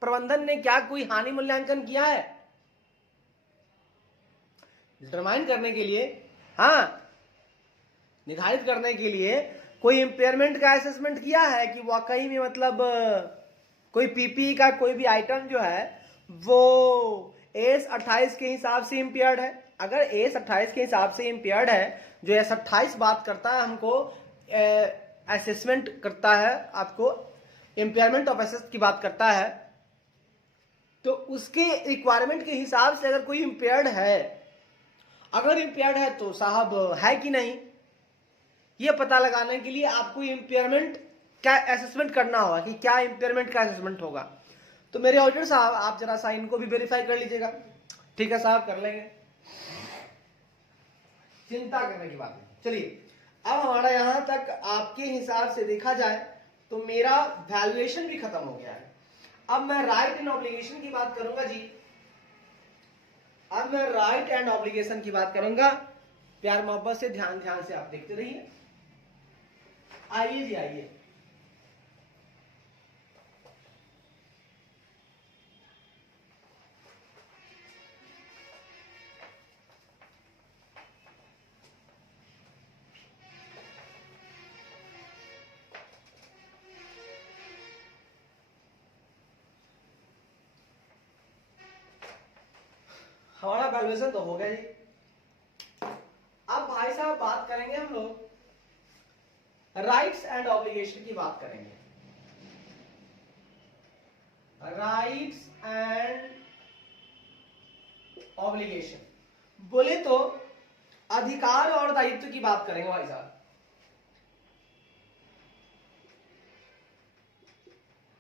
प्रबंधन ने क्या कोई हानि मूल्यांकन किया है? डिटरमाइन करने के लिए, हाँ, निर्धारित करने के लिए कोई इम्पेयरमेंट का असेसमेंट किया है कि वाकई में मतलब कोई पीपी का कोई भी आइटम जो है वो AS28 के हिसाब से इम्पेयर्ड है? अगर AS28 के हिसाब से इम्पेयर्ड है, जो AS28 बात करता है हमको असेसमेंट करता है, आपको इम्पेयरमेंट ऑफ एसेट की बात करता है, तो उसके रिक्वायरमेंट के हिसाब से अगर कोई इम्पेयर्ड है, अगर इम्पेयर्ड है तो साहब है कि नहीं, ये पता लगाने के लिए आपको इम्पेयरमेंट का असेसमेंट करना होगा कि क्या इम्पेयरमेंट का असेसमेंट होगा। तो मेरे ऑडिटर साहब, आप जरा सा इनको भी वेरीफाई कर लीजिएगा। ठीक है साहब, कर लेंगे, चिंता करने की बात नहीं। चलिए, अब हमारा यहां तक आपके हिसाब से देखा जाए तो मेरा वैल्यूएशन भी खत्म हो गया है। अब मैं राइट एंड ऑब्लिगेशन की बात करूंगा जी। अब मैं राइट एंड ऑब्लिगेशन की बात करूंगा। प्यार मोहब्बत से ध्यान से आप देखते रहिए। आइए जी, आइए। हमारा वैल्यूएशन तो हो गया जी। अब भाई साहब बात करेंगे हम लोग राइट्स एंड ऑब्लिगेशन की बात करेंगे। राइट्स एंड ऑब्लिगेशन बोले तो अधिकार और दायित्व की बात करेंगे भाई साहब।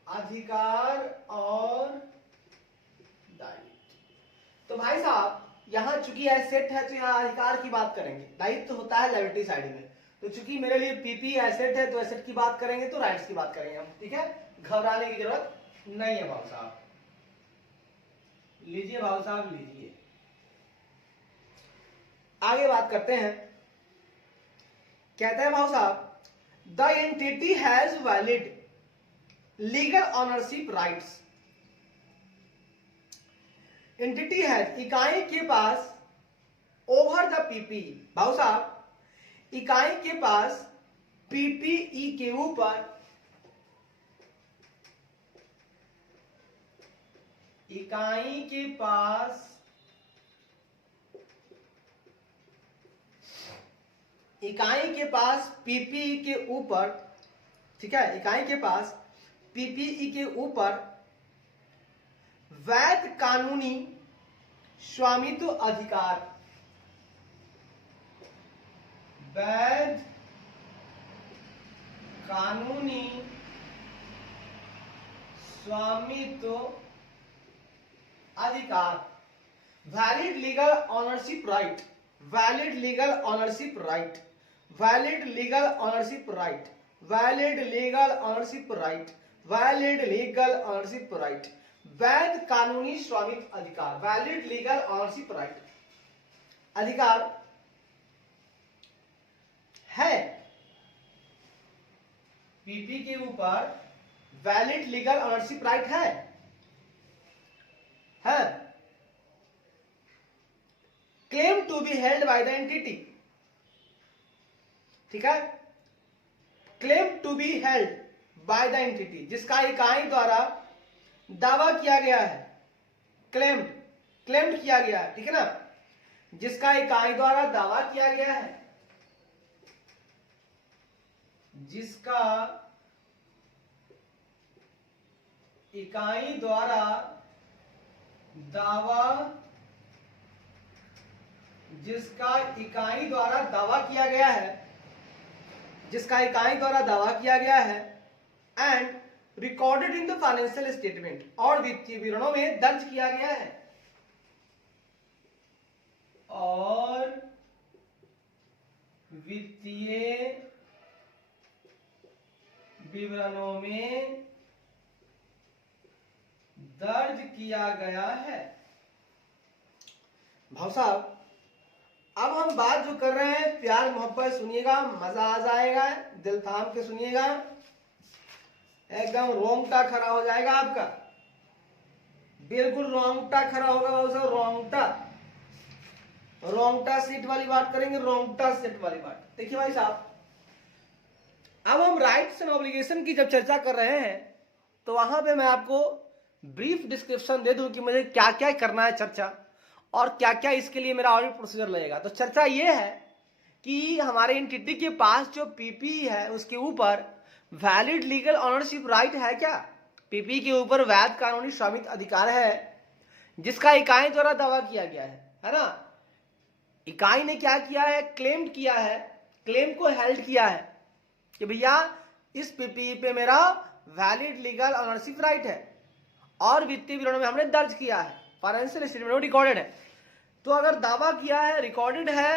अधिकार और दायित्व, तो भाई साहब यहां चूंकि एसेट है तो यहां अधिकार की बात करेंगे, दायित्व होता है लायबिलिटी साइड में। तो चूंकि मेरे लिए पीपी एसेट है तो एसेट की बात करेंगे, तो राइट्स की बात करेंगे हम। ठीक है, घबराने की जरूरत नहीं है भाई साहब। लीजिए भाई साहब, लीजिए। आगे बात करते हैं। कहते हैं भाई साहब, the entity has valid legal ownership rights. Entity has, इकाई के पास, ओवर द पीपी। भाई साहब, इकाई के पास पीपीई के ऊपर, इकाई के पास, इकाई के पास पीपीई के ऊपर, ठीक है, इकाई के पास पीपीई के ऊपर वैध कानूनी स्वामित्व अधिकार, वैध कानूनी स्वामित्व अधिकार, valid legal ownership right, valid legal ownership right, valid legal ownership right, valid legal ownership right, valid legal ownership right, वैध कानूनी स्वामित्व अधिकार, वैलिड लीगल ऑनरशिप राइट अधिकार है। पीपी के ऊपर वैलिड लीगल ऑनरशिप राइट है। Claim to be held by the entity, ठीक है, claim to be held by the entity, जिसका इकाई द्वारा दावा किया गया है, क्लेम्ड किया गया है, ठीक है ना, जिसका इकाई द्वारा दावा किया गया है, जिसका इकाई द्वारा दावा जिसका इकाई द्वारा दावा किया गया है, जिसका इकाई द्वारा दावा किया गया है and recorded in the financial statement, और वित्तीय विवरणों में दर्ज किया गया है, और वित्तीय विवरणों में दर्ज किया गया है। भाव साहब, अब हम बात जो कर रहे हैं प्यार मोहब्बत सुनिएगा, मजा आ जाएगा, दिल थाम के सुनिएगा, एकदम रोंगटा खड़ा हो जाएगा आपका, बिल्कुल रोंगटा खड़ा होगा भाव साहब, रोंगटा, रोंगटा सीट वाली बात करेंगे, रोंगटा सीट वाली बात। देखिए भाई साहब, अब हम राइट्स एंड ऑब्लिगेशन की जब चर्चा कर रहे हैं तो वहां पे मैं आपको ब्रीफ डिस्क्रिप्शन दे दूं कि मुझे क्या क्या करना है चर्चा, और क्या क्या इसके लिए मेरा ऑडिट प्रोसीजर लगेगा। तो चर्चा ये है कि हमारे एंटिटी के पास जो पीपी है उसके ऊपर वैलिड लीगल ऑनरशिप राइट है क्या, पीपी के ऊपर वैध कानूनी स्वामित्व अधिकार है, जिसका इकाई द्वारा दावा किया गया है ना। इकाई ने क्या किया है, क्लेम किया है, क्लेम को हेल्ड किया है कि भैया इस पीपी पे मेरा वैलिड लीगल ऑनरशिप राइट है, और वित्तीय विवरण में हमने दर्ज किया है, फाइनेंशियल स्टेटमेंट में रिकॉर्डेड है। तो अगर दावा किया है, रिकॉर्डेड है,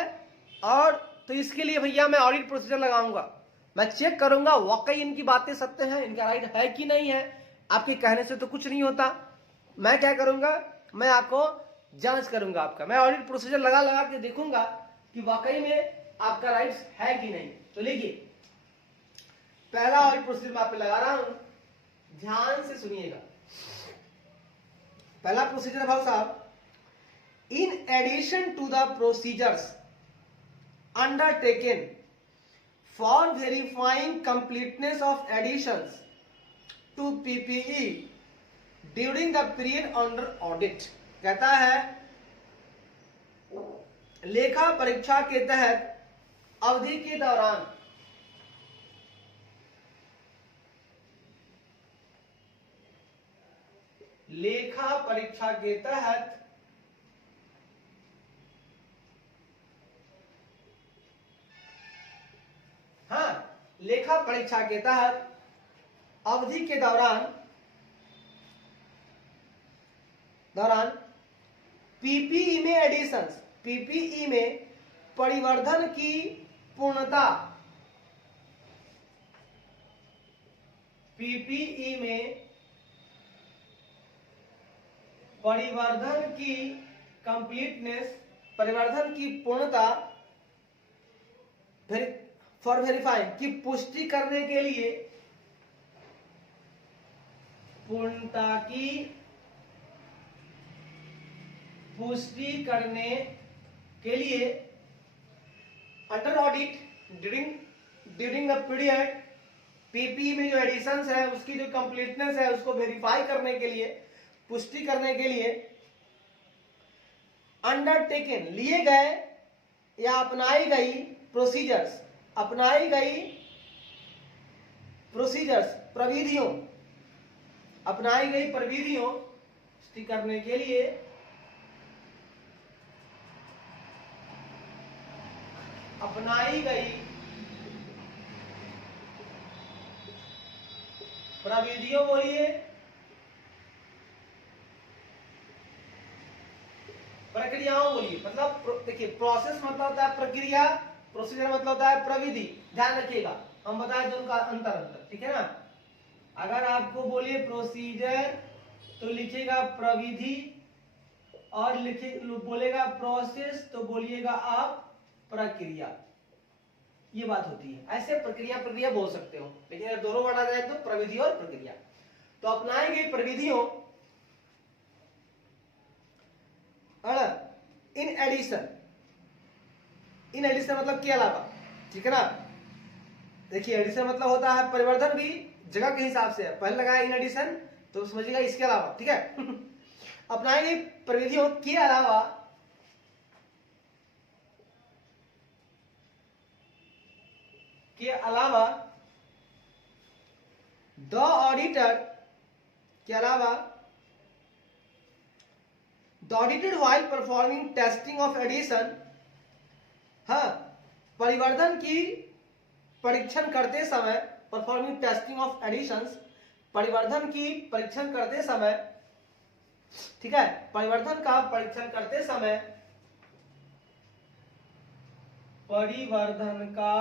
और तो इसके लिए भैया मैं ऑडिट प्रोसीजर लगाऊंगा, मैं चेक करूंगा वाकई इनकी बातें सत्य हैं, इनका राइट है कि नहीं है। आपके कहने से तो कुछ नहीं होता, मैं क्या करूंगा, मैं आपको जांच करूंगा आपका, मैं ऑडिट प्रोसीजर लगा लगा के देखूंगा कि वाकई में आपका राइट्स है कि नहीं। तो लिखिए, पहला ऑडिट प्रोसीजर मैं आप पे लगा रहा हूं, ध्यान से सुनिएगा। पहला प्रोसीजर भाव साहब, in addition to the procedures undertaken for verifying completeness of additions to PPE during the period under audit, कहता है लेखा परीक्षा के तहत अवधि के दौरान लेखा परीक्षा के तहत लेखा परीक्षा के तहत अवधि के दौरान पीपीई में एडिशंस, पीपीई में परिवर्धन की पूर्णता, पीपीई में परिवर्धन की कंप्लीटनेस, परिवर्धन की पूर्णता, फॉर वेरीफाइंग की पुष्टि करने के लिए, पूर्णता की पुष्टि करने के लिए under audit during the period, PP में जो एडिशंस है उसकी जो कंप्लीटनेस है उसको वेरीफाई करने के लिए, पुष्टि करने के लिए अंडरटेकन लिए गए या अपनाई गई प्रोसीजर्स, अपनाई गई प्रोसीजर्स, प्रविधियों, अपनाई गई प्रविधियों पुष्टि करने के लिए अपनाई गई प्रविधियों, बोलिए प्रक्रियाओं, बोलिए, मतलब देखिए प्रोसेस मतलब होता है प्रक्रिया, प्रोसीजर मतलब होता है प्रविधि, ध्यान रखिएगा, हम बताए दोनों का अंतर, ठीक है ना। अगर आपको बोलिए प्रोसीजर तो लिखिएगा प्रविधि, और बोलेगा प्रोसेस तो बोलिएगा आप प्रक्रिया, ये बात होती है। ऐसे प्रक्रिया बोल सकते हो, लेकिन अगर दोनों वर्ड आ जाए तो प्रविधि और प्रक्रिया। तो अपनाई गई प्रविधियों इन एडिशन, इन एडिशन मतलब के अलावा, ठीक है ना। देखिए एडिशन मतलब होता है परिवर्धन, भी जगह के हिसाब से है, पहले लगाया इन एडिशन तो समझिएगा इसके अलावा, ठीक है। अपनाई गई प्रविधियों के अलावा द ऑडिटर, के अलावा the audited while performing testing of addition परिवर्धन की परीक्षण करते समय, परफॉर्मिंग टेस्टिंग ऑफ एडिशंस, परिवर्धन की परीक्षण करते समय, ठीक है, परिवर्धन का परीक्षण करते समय, परिवर्धन का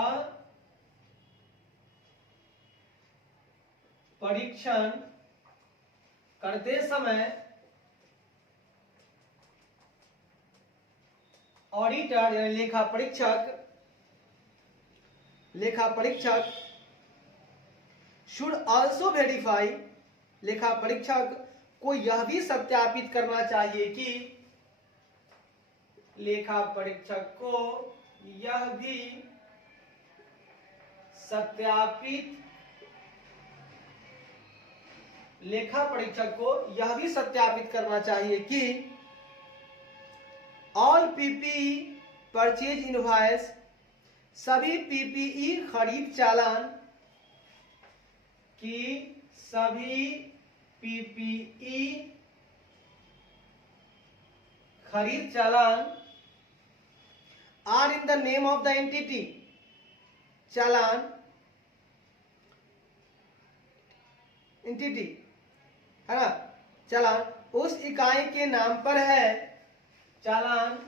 परीक्षण करते समय ऑडिटर यानी लेखा परीक्षक शुड ऑल्सो वेरीफाई, लेखा परीक्षक को यह भी सत्यापित करना चाहिए कि, लेखा परीक्षक को यह भी सत्यापित, लेखा परीक्षक को यह भी सत्यापित करना चाहिए कि ऑल पीपीई परचेज इनवॉइस, सभी पीपीई खरीद चालान की, सभी पीपीई खरीद चालान are in the name of the entity, चालान एंटिटी है ना, चालान उस इकाई के नाम पर है, चालान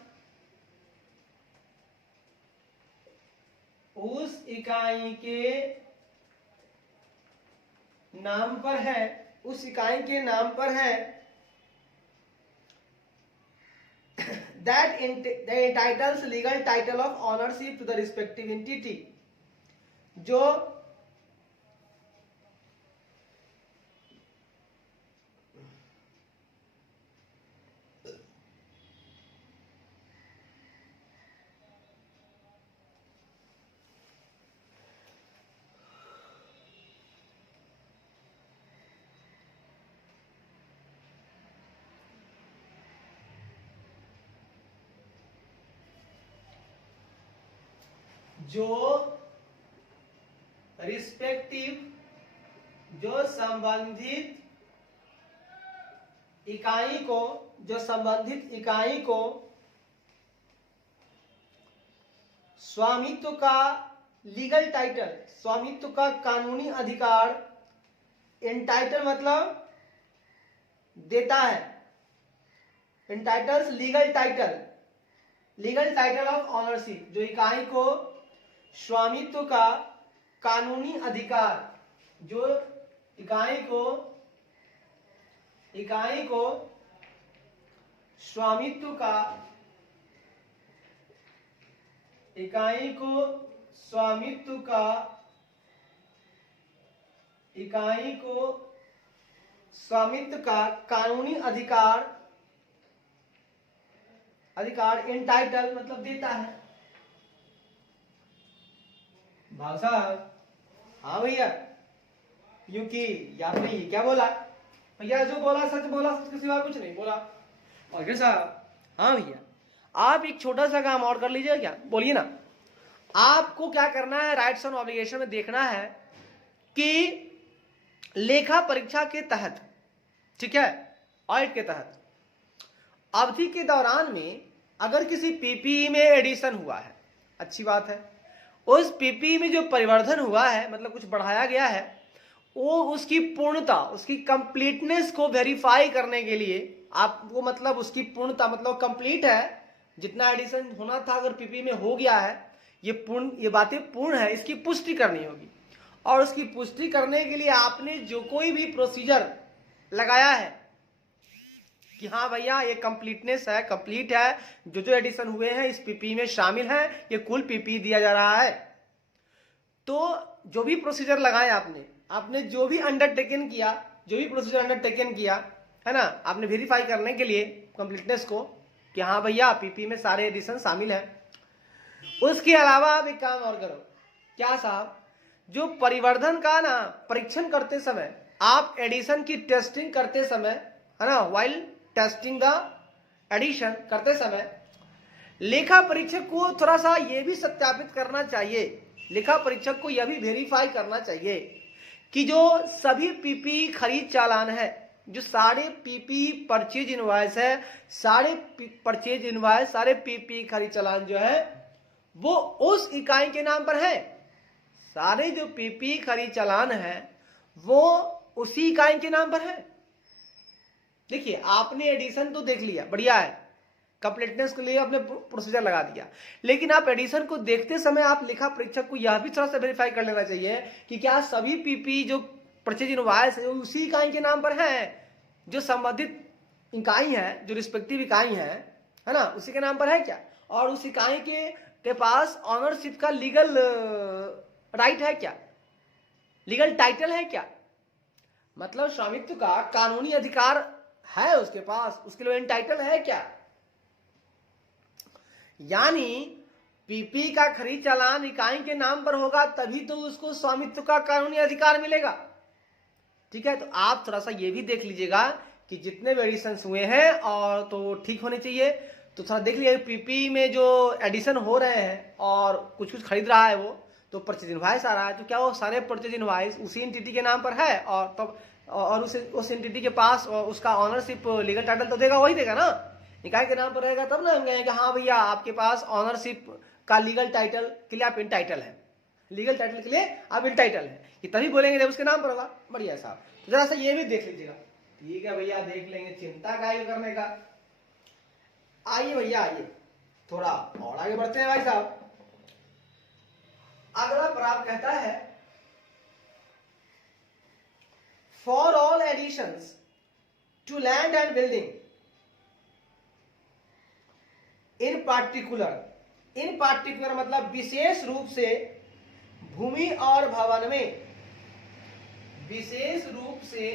उस इकाई के नाम पर है, उस इकाई के नाम पर है, that entitles legal title of ownership to the respective entity, जो रिस्पेक्टिव, जो संबंधित इकाई को, जो संबंधित इकाई को स्वामित्व का लीगल टाइटल, स्वामित्व का कानूनी अधिकार, एंटाइटल मतलब देता है, entities legal title, legal title of ownership, जो इकाई को स्वामित्व का कानूनी अधिकार, जो इकाई को स्वामित्व का, इकाई को स्वामित्व का, इकाई को स्वामित्व का कानूनी अधिकार, अधिकार एंटाइटल मतलब देता है। भाव साहब, हाँ भैया, क्योंकि या फिर क्या बोला भैया, जो बोला सच बोला, सच के सिवा कुछ नहीं बोला। और क्या साहब, हाँ भैया, आप एक छोटा सा काम और कर लीजिएगा क्या, बोलिए ना। आपको क्या करना है, राइट्स एंड ऑब्लिगेशन में देखना है कि लेखा परीक्षा के तहत, ठीक है, ऑडिट के तहत अवधि के दौरान में अगर किसी पीपीई में एडिशन हुआ है, अच्छी बात है, उस पीपीई में जो परिवर्धन हुआ है, मतलब कुछ बढ़ाया गया है, वो उसकी पूर्णता, उसकी कंप्लीटनेस को वेरीफाई करने के लिए आपको, मतलब उसकी पूर्णता मतलब कंप्लीट है, जितना एडिशन होना था अगर पीपीई में हो गया है, ये बातें पूर्ण है, इसकी पुष्टि करनी होगी। और उसकी पुष्टि करने के लिए आपने जो कोई भी प्रोसीजर लगाया है कि हाँ भैया ये कंप्लीटनेस है, कंप्लीट है, जो जो एडिशन हुए हैं इस पीपीई में शामिल हैं, ये कुल पीपीई दिया जा रहा है। तो जो भी प्रोसीजर लगाए आपने जो भी अंडरटेकन किया, जो भी प्रोसीजर अंडरटेकन किया है ना, आपने वेरीफाई करने के लिए कंप्लीटनेस को कि हाँ भैया पीपीई में सारे एडिशन शामिल है। उसके अलावा आप एक काम और करो, क्या साहब, जो परिवर्धन का ना परीक्षण करते समय, आप एडिशन की टेस्टिंग करते समय है ना, वाइल टेस्टिंग द एडिशन करते समय लेखा परीक्षक को थोड़ा सा ये भी सत्यापित करना चाहिए, लेखा परीक्षक को यह भी वेरीफाई करना चाहिए कि जो सभी पीपीई खरीद चालान है, जो सारे पीपीई परचेज इनवॉइस है, सारे परचेज इनवॉइस, सारे पीपीई खरीद चालान जो है वो उस इकाई के नाम पर है। सारे जो पीपी खरीद चालान है वो उसी इकाई के नाम पर है। देखिए आपने एडिशन तो देख लिया, बढ़िया है, कंप्लीटनेस के लिए आपने प्रोसीजर लगा दिया, लेकिन आप एडिशन को देखते समय आप लेखा परीक्षक को यह भी थोड़ा सा वेरीफाई कर लेना चाहिए कि क्या सभी पीपी जो परचेज इनवॉइस है उसी इकाई के नाम पर है, जो संबंधित इकाई है, जो रिस्पेक्टिव इकाई है ना, उसी के नाम पर है क्या, और उस इकाई के पास ऑनरशिप का लीगल राइट है क्या, लीगल टाइटल है क्या, मतलब स्वामित्व का कानूनी अधिकार है उसके पास, उसके लिए टाइटल है क्या। यानी पीपी का खरीद चालान इकाई के नाम पर होगा तभी तो उसको स्वामित्व का कानूनी अधिकार मिलेगा। ठीक है, तो आप थोड़ा सा ये भी देख लीजिएगा कि जितने भी एडिशन हुए हैं और तो ठीक होने चाहिए, तो थोड़ा देख लीजिए पीपी में जो एडिशन हो रहे हैं और कुछ कुछ खरीद रहा है वो तो परचेज इनवॉइस आ रहा है, तो क्या वो सारे परचेज इनवॉइस उसी एंटिटी के नाम पर है, और तब और उस एंटिटी के पास उसका ऑनरशिप लीगल टाइटल तो देगा, वही देगा ना, इकाई के नाम पर रहेगा तब ना हम कहेंगे हाँ भैया आपके पास ऑनरशिप का लीगल टाइटल के लिए आप इंटाइटल है, लीगल टाइटल के लिए आप इंटाइटल है, कि तभी बोलेंगे जब उसके नाम पर होगा। बढ़िया साहब, तो जरा सा ये भी देख लीजिएगा। ठीक है भैया, देख लेंगे, चिंता काय करने का। आइए भैया आइए, थोड़ा और आगे बढ़ते हैं भाई साहब। अगला प्राप्त कहता है for all additions to land and building in particular मतलब विशेष रूप से भूमि और भवन में, विशेष रूप से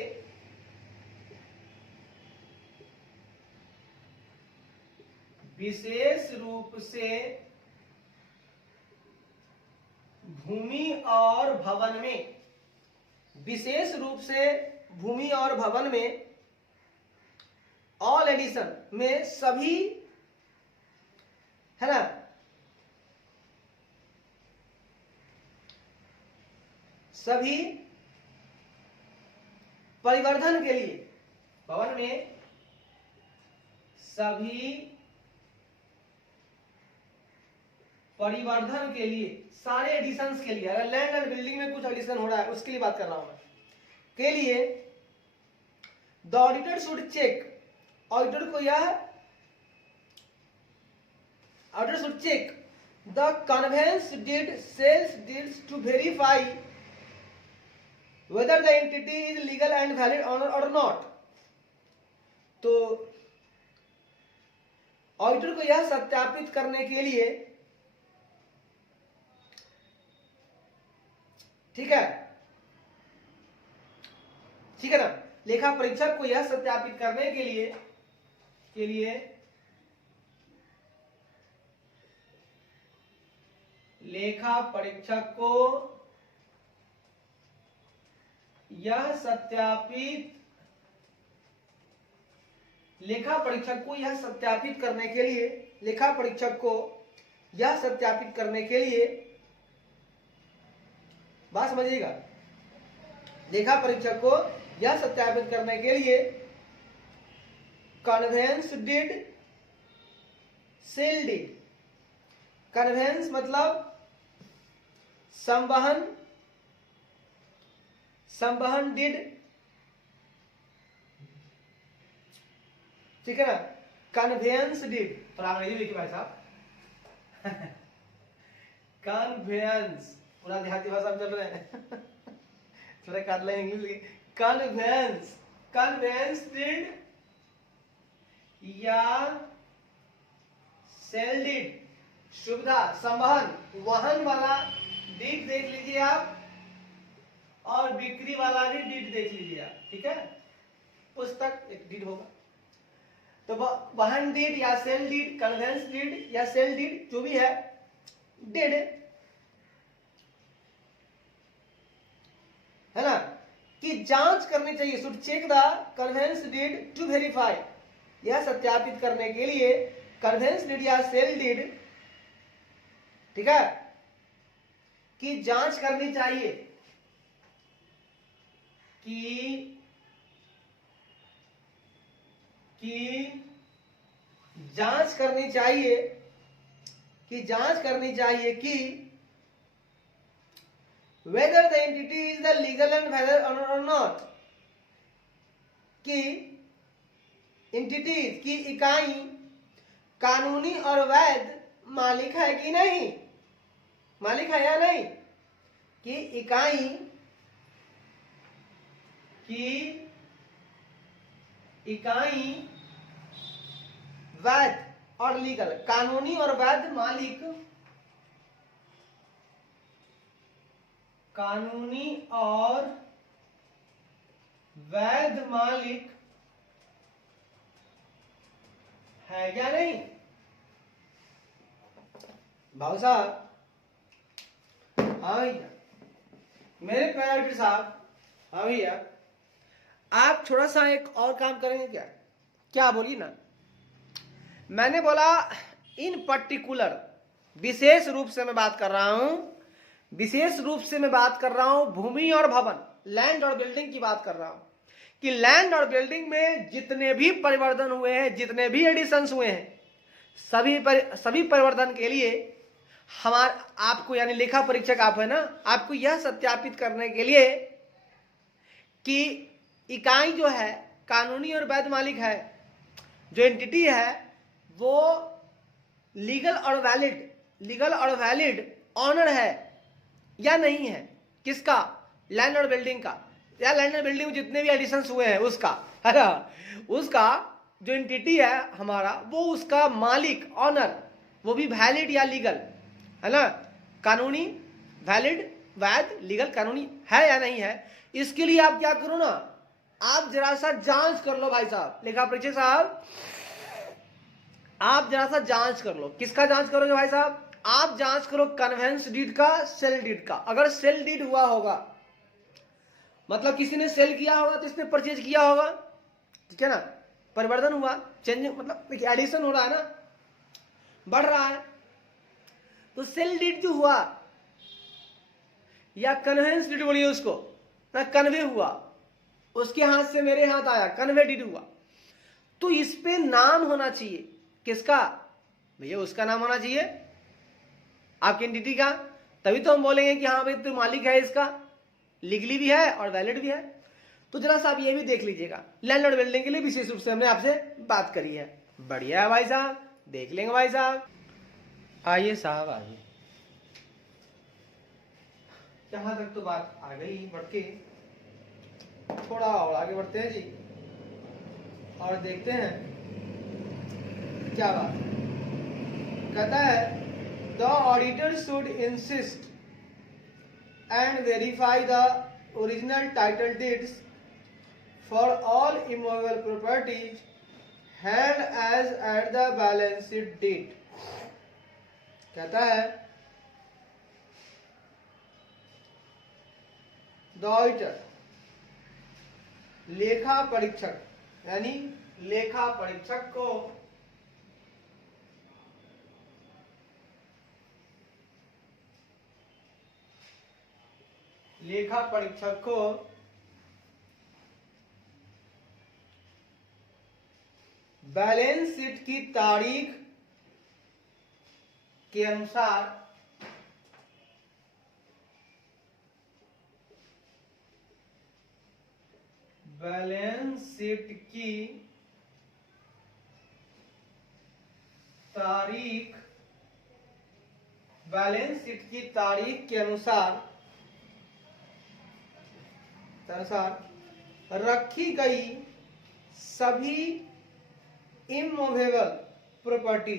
भूमि और भवन में, विशेष रूप से भूमि और भवन में, ऑल एडिशन में सभी, है ना, सभी परिवर्धन के लिए, भवन में सभी परिवर्धन के लिए, सारे एडिशंस के लिए, अगर लैंड एंड बिल्डिंग में कुछ एडिशन हो रहा है उसके लिए बात कर रहा हूं मैं, के लिए the auditor should check, auditor को यह auditor should check the conveyance deed, sales deeds to verify whether the entity is legal and valid or not। तो ऑडिटर को यह सत्यापित करने के लिए, ठीक है ना, लेखा परीक्षक को यह सत्यापित करने के लिए लेखा परीक्षक को यह सत्यापित करने के लिए, लेखा परीक्षक को यह सत्यापित करने के लिए, बात समझिएगा, लेखा परीक्षक को यह सत्यापित करने के लिए conveyance deed, sale deed, conveyance मतलब संवहन डीड, ठीक है ना, कन्वेंस डीड, थोड़ा अंग्रेजी लिखिए भाई साहब कन्वेंस, पूरा देहाती भाषा में चल रहे हैं थोड़ा काट लें इंग्लिश, कन्वेंस डीड या सेल डीड, सुविधा संवहन, वाहन वाला डीड देख लीजिए आप, और बिक्री वाला भी डीड देख लीजिए आप, ठीक है, पुस्तक एक डीड होगा, तो वाहन डीड या सेल डीड, कन्वेंस डीड या सेल डीड जो भी है, डीड है ना, कि जांच करनी चाहिए, should check the conveyance deed to verify, यह सत्यापित करने के लिए कन्वेंस डीड या सेल डीड, ठीक है, कि जांच करनी चाहिए, कि जांच करनी चाहिए कि जांच करनी चाहिए कि whether the entity is the legal and whether or not, कि एंटिटीज की इकाई कानूनी और वैध मालिक है कि नहीं, मालिक है या नहीं, कि इकाई वैध और लीगल, कानूनी और वैध मालिक, कानूनी और वैध मालिक है क्या नहीं। भाऊ साहब, हाँ भैया, मेरे पैरामीटर साहब, हाँ भैया, आप थोड़ा सा एक और काम करेंगे क्या, क्या बोलिए ना। मैंने बोला इन पर्टिकुलर, विशेष रूप से मैं बात कर रहा हूं, विशेष रूप से मैं बात कर रहा हूं भूमि और भवन, लैंड और बिल्डिंग की बात कर रहा हूं, कि लैंड और बिल्डिंग में जितने भी परिवर्तन हुए हैं, जितने भी एडिशंस हुए हैं, सभी परिवर्तन के लिए आपको, यानी लेखा परीक्षक आप है ना, आपको यह सत्यापित करने के लिए कि इकाई जो है कानूनी और वैध मालिक है, जो एंटिटी है वो लीगल और वैलिड ऑनर है या नहीं है, किसका, लैंड और बिल्डिंग का, या लैंड और बिल्डिंग में जितने भी एडिशंस हुए हैं उसका, है ना, उसका जो एंटिटी है हमारा, वो उसका मालिक, ऑनर, वो भी वैलिड या लीगल, है ना, कानूनी, वैलिड, वैध, लीगल, कानूनी है या नहीं है। इसके लिए आप क्या करो ना, आप जरा सा जांच कर लो भाई साहब, लेखा परीक्षक साहब, आप जरा सा जांच कर लो। किसका जांच करोगे भाई साहब, आप जांच करो कन्वेंस डीड का, सेल डीड का। अगर सेल डीड हुआ होगा, मतलब किसी ने सेल किया होगा तो इसने परचेज किया होगा, ठीक है ना, परिवर्तन हुआ, चेंजिंग, मतलब एडिशन हो रहा है ना, बढ़ रहा है, तो सेल डीड जो हुआ या कन्वेंस डीड बोलिए उसको ना, कन्वे हुआ, उसके हाथ से मेरे हाथ आया, कन्वे डीड हुआ, तो इस पे नाम होना चाहिए, किसका भैया, उसका नाम होना चाहिए, आपकी एंटिटी का, तभी तो हम बोलेंगे कि हाँ भाई तू मालिक है इसका, लीगली भी है और वैलिड भी है। तो जरा सा आप ये भी देख लीजिएगा, लैंड और बिल्डिंग के लिए विशेष रूप से हमने आपसे बात करी है। बढ़िया है भाई साहब, देख लेंगे भाई साहब। आइए साहब आइए, यहाँ तक तो बात आ गई, बढ़ के थोड़ा और आगे बढ़ते हैं जी, और देखते हैं क्या बात कहता है। The auditor should insist and verify the original title deeds for all immovable properties held as at the balance sheet date। कहता है द ऑडिटर, लेखा परीक्षक, यानी लेखा परीक्षक को बैलेंस शीट की तारीख के अनुसार बैलेंस शीट की तारीख के अनुसार रखी गई सभी इमूवेबल प्रॉपर्टी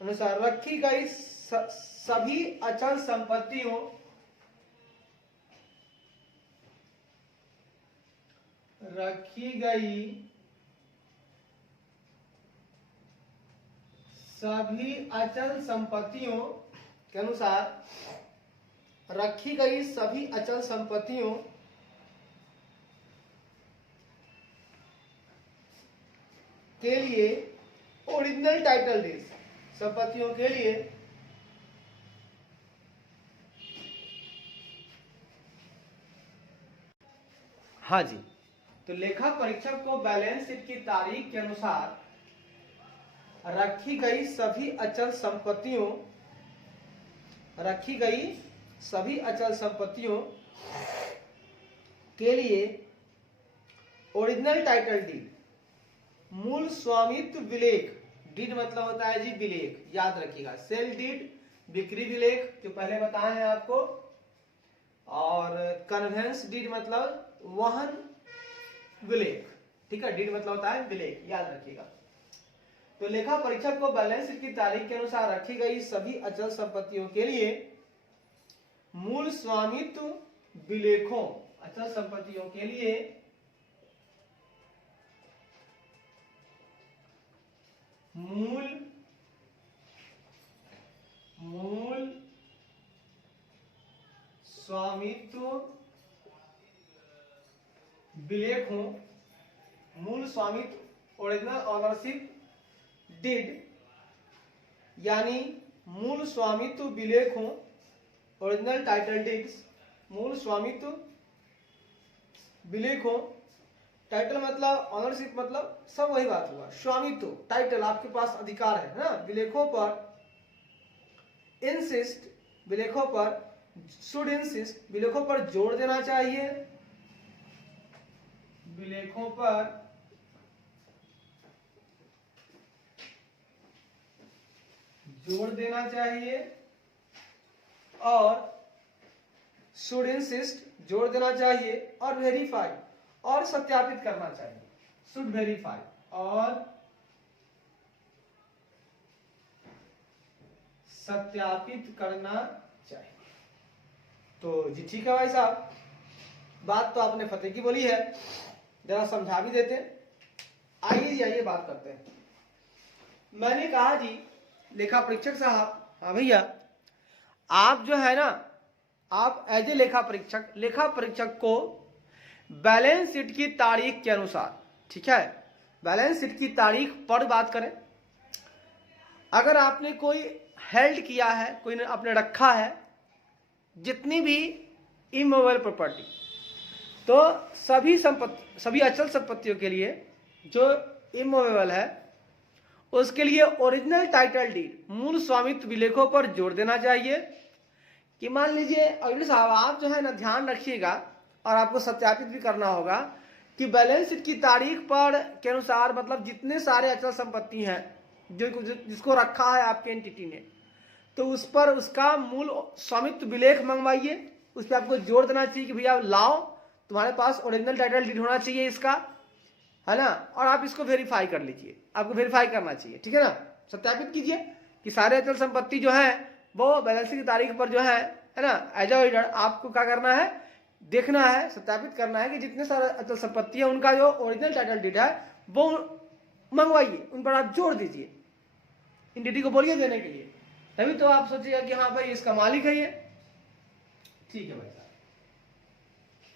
अनुसार रखी गई सभी अचल संपत्तियों के अनुसार रखी गई सभी अचल संपत्तियों के लिए ओरिजिनल टाइटल डीड, संपत्तियों के लिए हाँ जी, तो लेखा परीक्षक को बैलेंस शीट की तारीख के अनुसार रखी गई सभी अचल संपत्तियों, रखी गई सभी अचल संपत्तियों के लिए ओरिजिनल टाइटल डीड, मूल स्वामित्व विलेख, डीड मतलब होता है जी विलेख, याद रखिएगा, सेल डीड बिक्री विलेख जो पहले बताए हैं आपको, और कन्वेंस डीड मतलब वहन विलेख, ठीक है, डीड मतलब होता है विलेख, याद रखिएगा। तो लेखा परीक्षक को बैलेंस शीट की तारीख के अनुसार रखी गई सभी अचल संपत्तियों के लिए मूल स्वामित्व विलेखों, अचल संपत्तियों के लिए मूल स्वामित्व विलेखों, मूल स्वामित्व ओरिजिनल ऑनरशिप डीड, यानी मूल स्वामित्व विलेखों ओरिजिनल टाइटल डीड्स, मूल स्वामित्व विलेखों, टाइटल मतलब ऑनरशिप मतलब सब वही बात हुआ, स्वामित्व टाइटल आपके पास अधिकार है ना, विलेखों पर इंसिस्ट, विलेखों पर शुड इंसिस्ट, विलेखों पर जोर देना चाहिए, विलेखों पर जोर देना चाहिए, और शुड इंसिस्ट जोर देना चाहिए, और वेरीफाई और सत्यापित करना चाहिए, शुड वेरीफाई और सत्यापित करना चाहिए। तो जी ठीक है भाई साहब, बात तो आपने फतेह की बोली है, जरा समझा भी देते हैं। आइए जी आइए बात करते हैं। मैंने कहा जी लेखा परीक्षक साहब, हाँ भैया, आप जो है ना, आप एज ए लेखा परीक्षक को बैलेंस शीट की तारीख के अनुसार, ठीक है, बैलेंस शीट की तारीख पर बात करें, अगर आपने कोई हेल्ड किया है, कोई ने आपने रखा है जितनी भी इमूवेबल प्रॉपर्टी, तो सभी अचल संपत्तियों के लिए जो इमूवेबल है उसके लिए ओरिजिनल टाइटल डीड, मूल स्वामित्व विलेखों पर जोर देना चाहिए। कि मान लीजिए अग्नि साहब, आप जो है ना ध्यान रखिएगा और आपको सत्यापित भी करना होगा कि बैलेंस शीट की तारीख पर के अनुसार, मतलब जितने सारे अचल संपत्ति हैं जिसको रखा है आपके एंटिटी ने, तो उस पर उसका मूल स्वामित्व विलेख मंगवाइए, उस पर आपको जोर देना चाहिए कि भैया लाओ, तुम्हारे पास ओरिजिनल टाइटल डीड होना चाहिए इसका, है ना, और आप इसको वेरीफाई कर लीजिए, आपको वेरीफाई करना चाहिए, ठीक है ना, सत्यापित कीजिए कि सारे अचल संपत्ति जो है वो बैलेंस शीट की तारीख पर जो है ना, एज ऑडिटर आपको क्या करना है, देखना है, सत्यापित करना है कि जितने सारे अचल संपत्ति है उनका जो ओरिजिनल टाइटल डीड है वो मंगवाइए, उन पर आप जोड़ दीजिए, एंटिटी को बोलिए देने के लिए, तभी तो आप सोचिएगा कि हाँ भाई इसका मालिक है ये। ठीक है भाई साहब,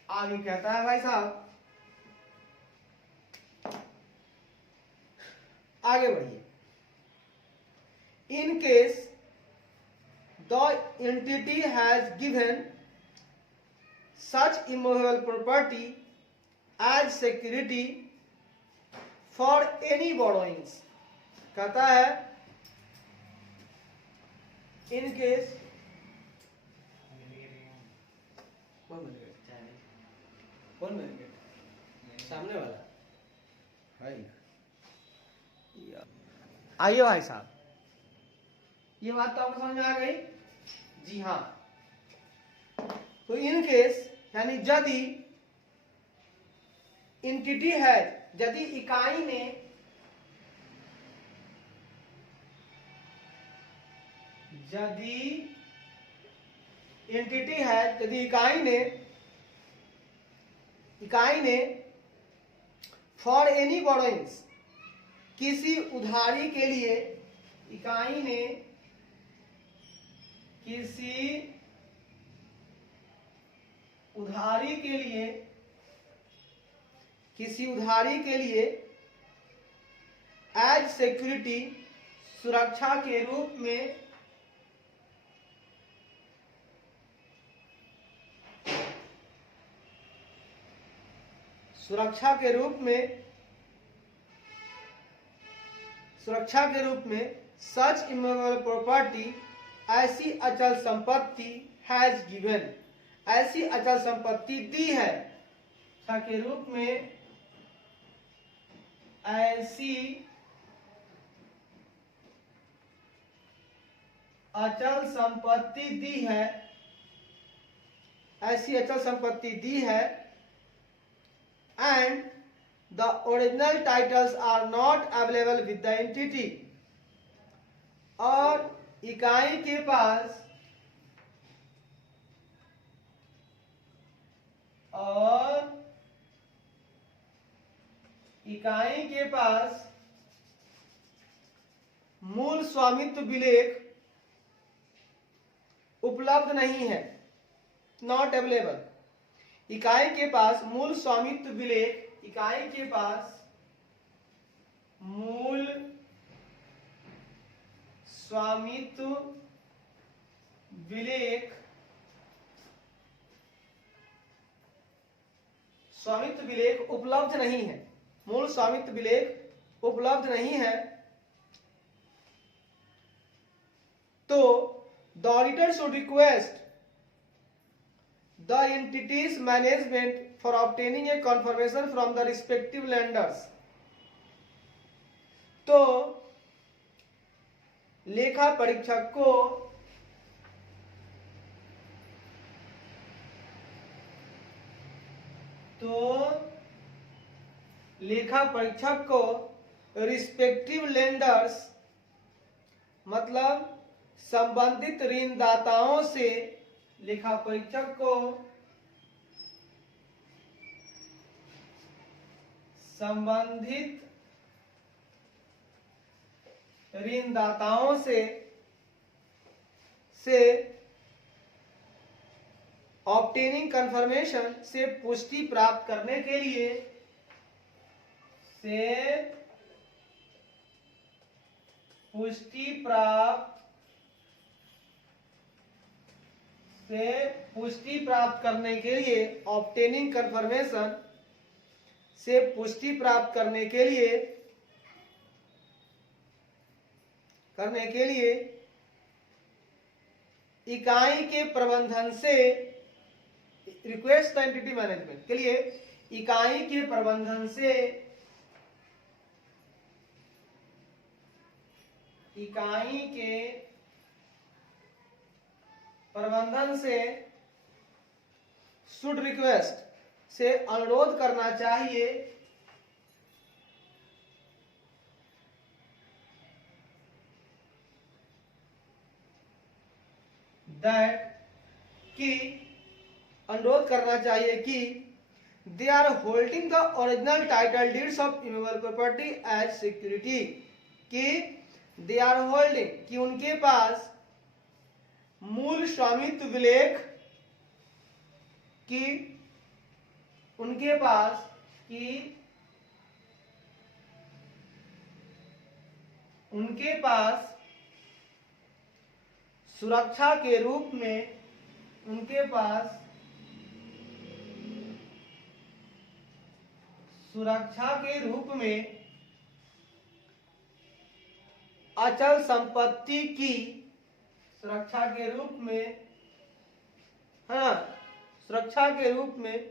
आगे कहता है भाई साहब, आगे बढ़िए, in case the entity has given such immovable property as security for any borrowings, कहता है इन केस, कौन सामने वाला भाई, आइए भाई साहब, ये बात तो आपको समझ में आ गई, जी हाँ। तो इन केस यानी यदि एंटिटी है, यदि इकाई ने एंटिटी है, यदि इकाई ने फॉर एनी बोरोइंग्स, किसी उधारी के लिए, इकाई ने किसी उधारी के लिए एज सिक्योरिटी, सुरक्षा के रूप में सुरक्षा के रूप में सच इमूवेबल प्रॉपर्टी, ऐसी अचल संपत्ति हैज गिवन, ऐसी अचल संपत्ति दी है, सुरक्षा के रूप में ऐसी अचल संपत्ति दी है, ऐसी अचल संपत्ति दी है, and the original titles are not available with the entity, और इकाई के पास मूल स्वामित्व विलेख उपलब्ध नहीं है, नॉट अवेलेबल। इकाई के पास मूल स्वामित्व विलेख, इकाई के पास मूल स्वामित्व विलेख, स्वामित्व विलेख उपलब्ध नहीं है, मूल स्वामित्व विलेख उपलब्ध नहीं है, तो the auditor should request the entity's management for obtaining a confirmation from the respective lenders। तो लेखा परीक्षक को रिस्पेक्टिव लेंडर्स मतलब संबंधित ऋणदाताओं से, लेखा परीक्षक को संबंधित ऋणदाताओं से ऑब्टेनिंग कंफर्मेशन से पुष्टि प्राप्त करने के लिए पुष्टि प्राप्त करने के लिए ऑब्टेनिंग कंफर्मेशन से पुष्टि प्राप्त करने के लिए इकाई के प्रबंधन से, रिक्वेस्ट द एंटिटी मैनेजमेंट के लिए इकाई के प्रबंधन से शुड रिक्वेस्ट से अनुरोध करना चाहिए कि they are holding the original title deeds of immovable property as security, कि दे आर होल्डिंग, कि उनके पास मूल स्वामित्व विलेख, कि उनके पास सुरक्षा के रूप में, उनके पास सुरक्षा के रूप में अचल संपत्ति की, सुरक्षा के रूप में, हाँ, सुरक्षा के रूप में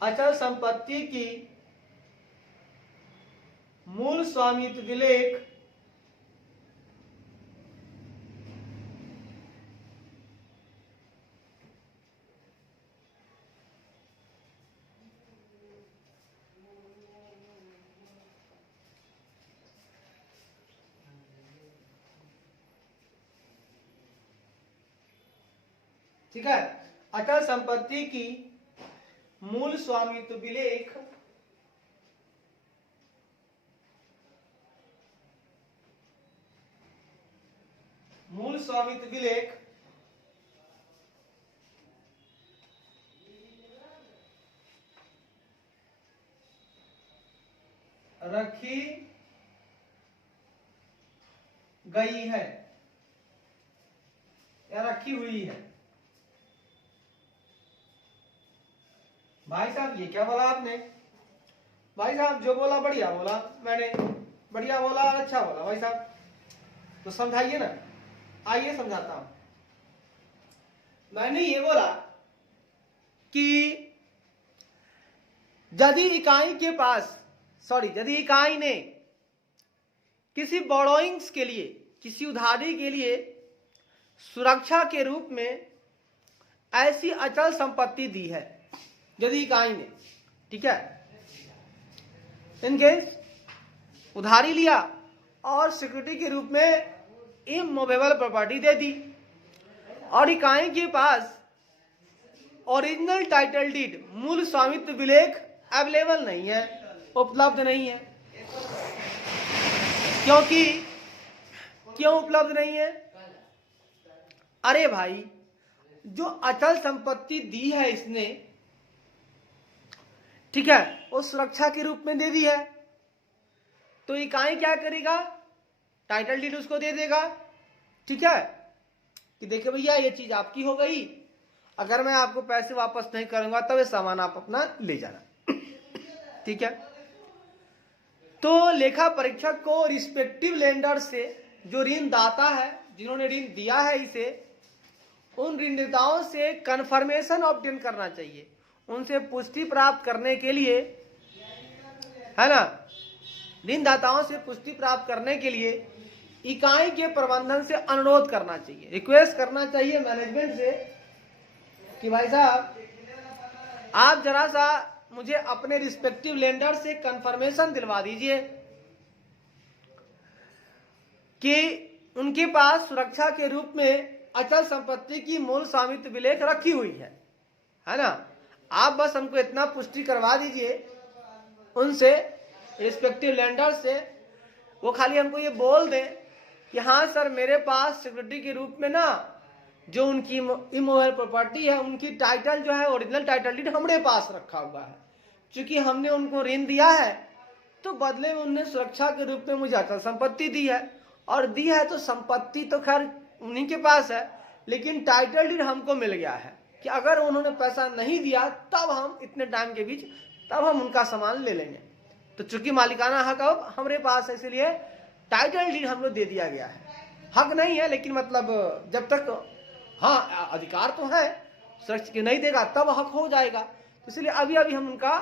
अचल संपत्ति की मूल स्वामित्व विलेख ठीक है, अचल संपत्ति की मूल स्वामित्व विलेख रखी गई है या रखी हुई है। भाई साहब ये क्या बोला आपने? भाई साहब जो बोला बढ़िया बोला, मैंने बढ़िया बोला और अच्छा बोला भाई साहब, तो समझाइए ना। आइए समझाता हूं। मैंने ये बोला कि यदि इकाई ने किसी बोरोइंग्स के लिए, किसी उधारी के लिए सुरक्षा के रूप में ऐसी अचल संपत्ति दी है, यदि इकाई ने, ठीक है, इनकेस उधारी लिया और सिक्योरिटी के रूप में इमूवेबल प्रॉपर्टी दे दी और इकाई के पास ओरिजिनल टाइटल डीड, मूल स्वामित्व विलेख अवेलेबल नहीं है, उपलब्ध नहीं है। क्यों उपलब्ध नहीं है? अरे भाई, जो अचल संपत्ति दी है इसने, ठीक है, वो सुरक्षा के रूप में दे दी है, तो इकाई क्या करेगा? टाइटल डीड उसको दे देगा, ठीक है, कि देखिए भैया ये चीज आपकी हो गई, अगर मैं आपको पैसे वापस नहीं करूंगा तब ये सामान आप अपना ले जाना, ठीक है। तो लेखा परीक्षक को रिस्पेक्टिव लेंडर से, जो ऋणदाता है, जिन्होंने ऋण दिया है इसे, उन ऋणदाताओं से कन्फर्मेशन ऑब्टेन करना चाहिए, उनसे पुष्टि प्राप्त करने के लिए, है ना, ऋणदाताओं से पुष्टि प्राप्त करने के लिए इकाई के प्रबंधन से अनुरोध करना चाहिए, रिक्वेस्ट करना चाहिए मैनेजमेंट से कि भाई साहब आप जरा सा मुझे अपने रिस्पेक्टिव लेंडर से कंफर्मेशन दिलवा दीजिए कि उनके पास सुरक्षा के रूप में अचल संपत्ति की मूल स्वामित्व विलेख रखी हुई है ना। आप बस हमको इतना पुष्टि करवा दीजिए उनसे, रिस्पेक्टिव लेंडर से, वो खाली हमको ये बोल दें कि हाँ सर मेरे पास सिक्योरिटी के रूप में ना जो उनकी इमूवेबल प्रॉपर्टी है, उनकी टाइटल जो है, ओरिजिनल टाइटल डीड हमारे पास रखा हुआ है, क्योंकि हमने उनको ऋण दिया है तो बदले में उन्होंने सुरक्षा के रूप में मुझे अचल संपत्ति दी है, और दी है तो संपत्ति तो खैर उन्हीं के पास है, लेकिन टाइटल डीड हमको मिल गया है कि अगर उन्होंने पैसा नहीं दिया तब हम इतने टाइम के बीच तब हम उनका सामान ले लेंगे। तो चूंकि मालिकाना हक अब हमारे पास है, इसलिए टाइटल डीड हमको दे दिया गया है। हक नहीं है लेकिन मतलब जब तक, हाँ अधिकार तो है, सुरक्षा नहीं देगा तब हक हो जाएगा, तो इसलिए अभी अभी हम उनका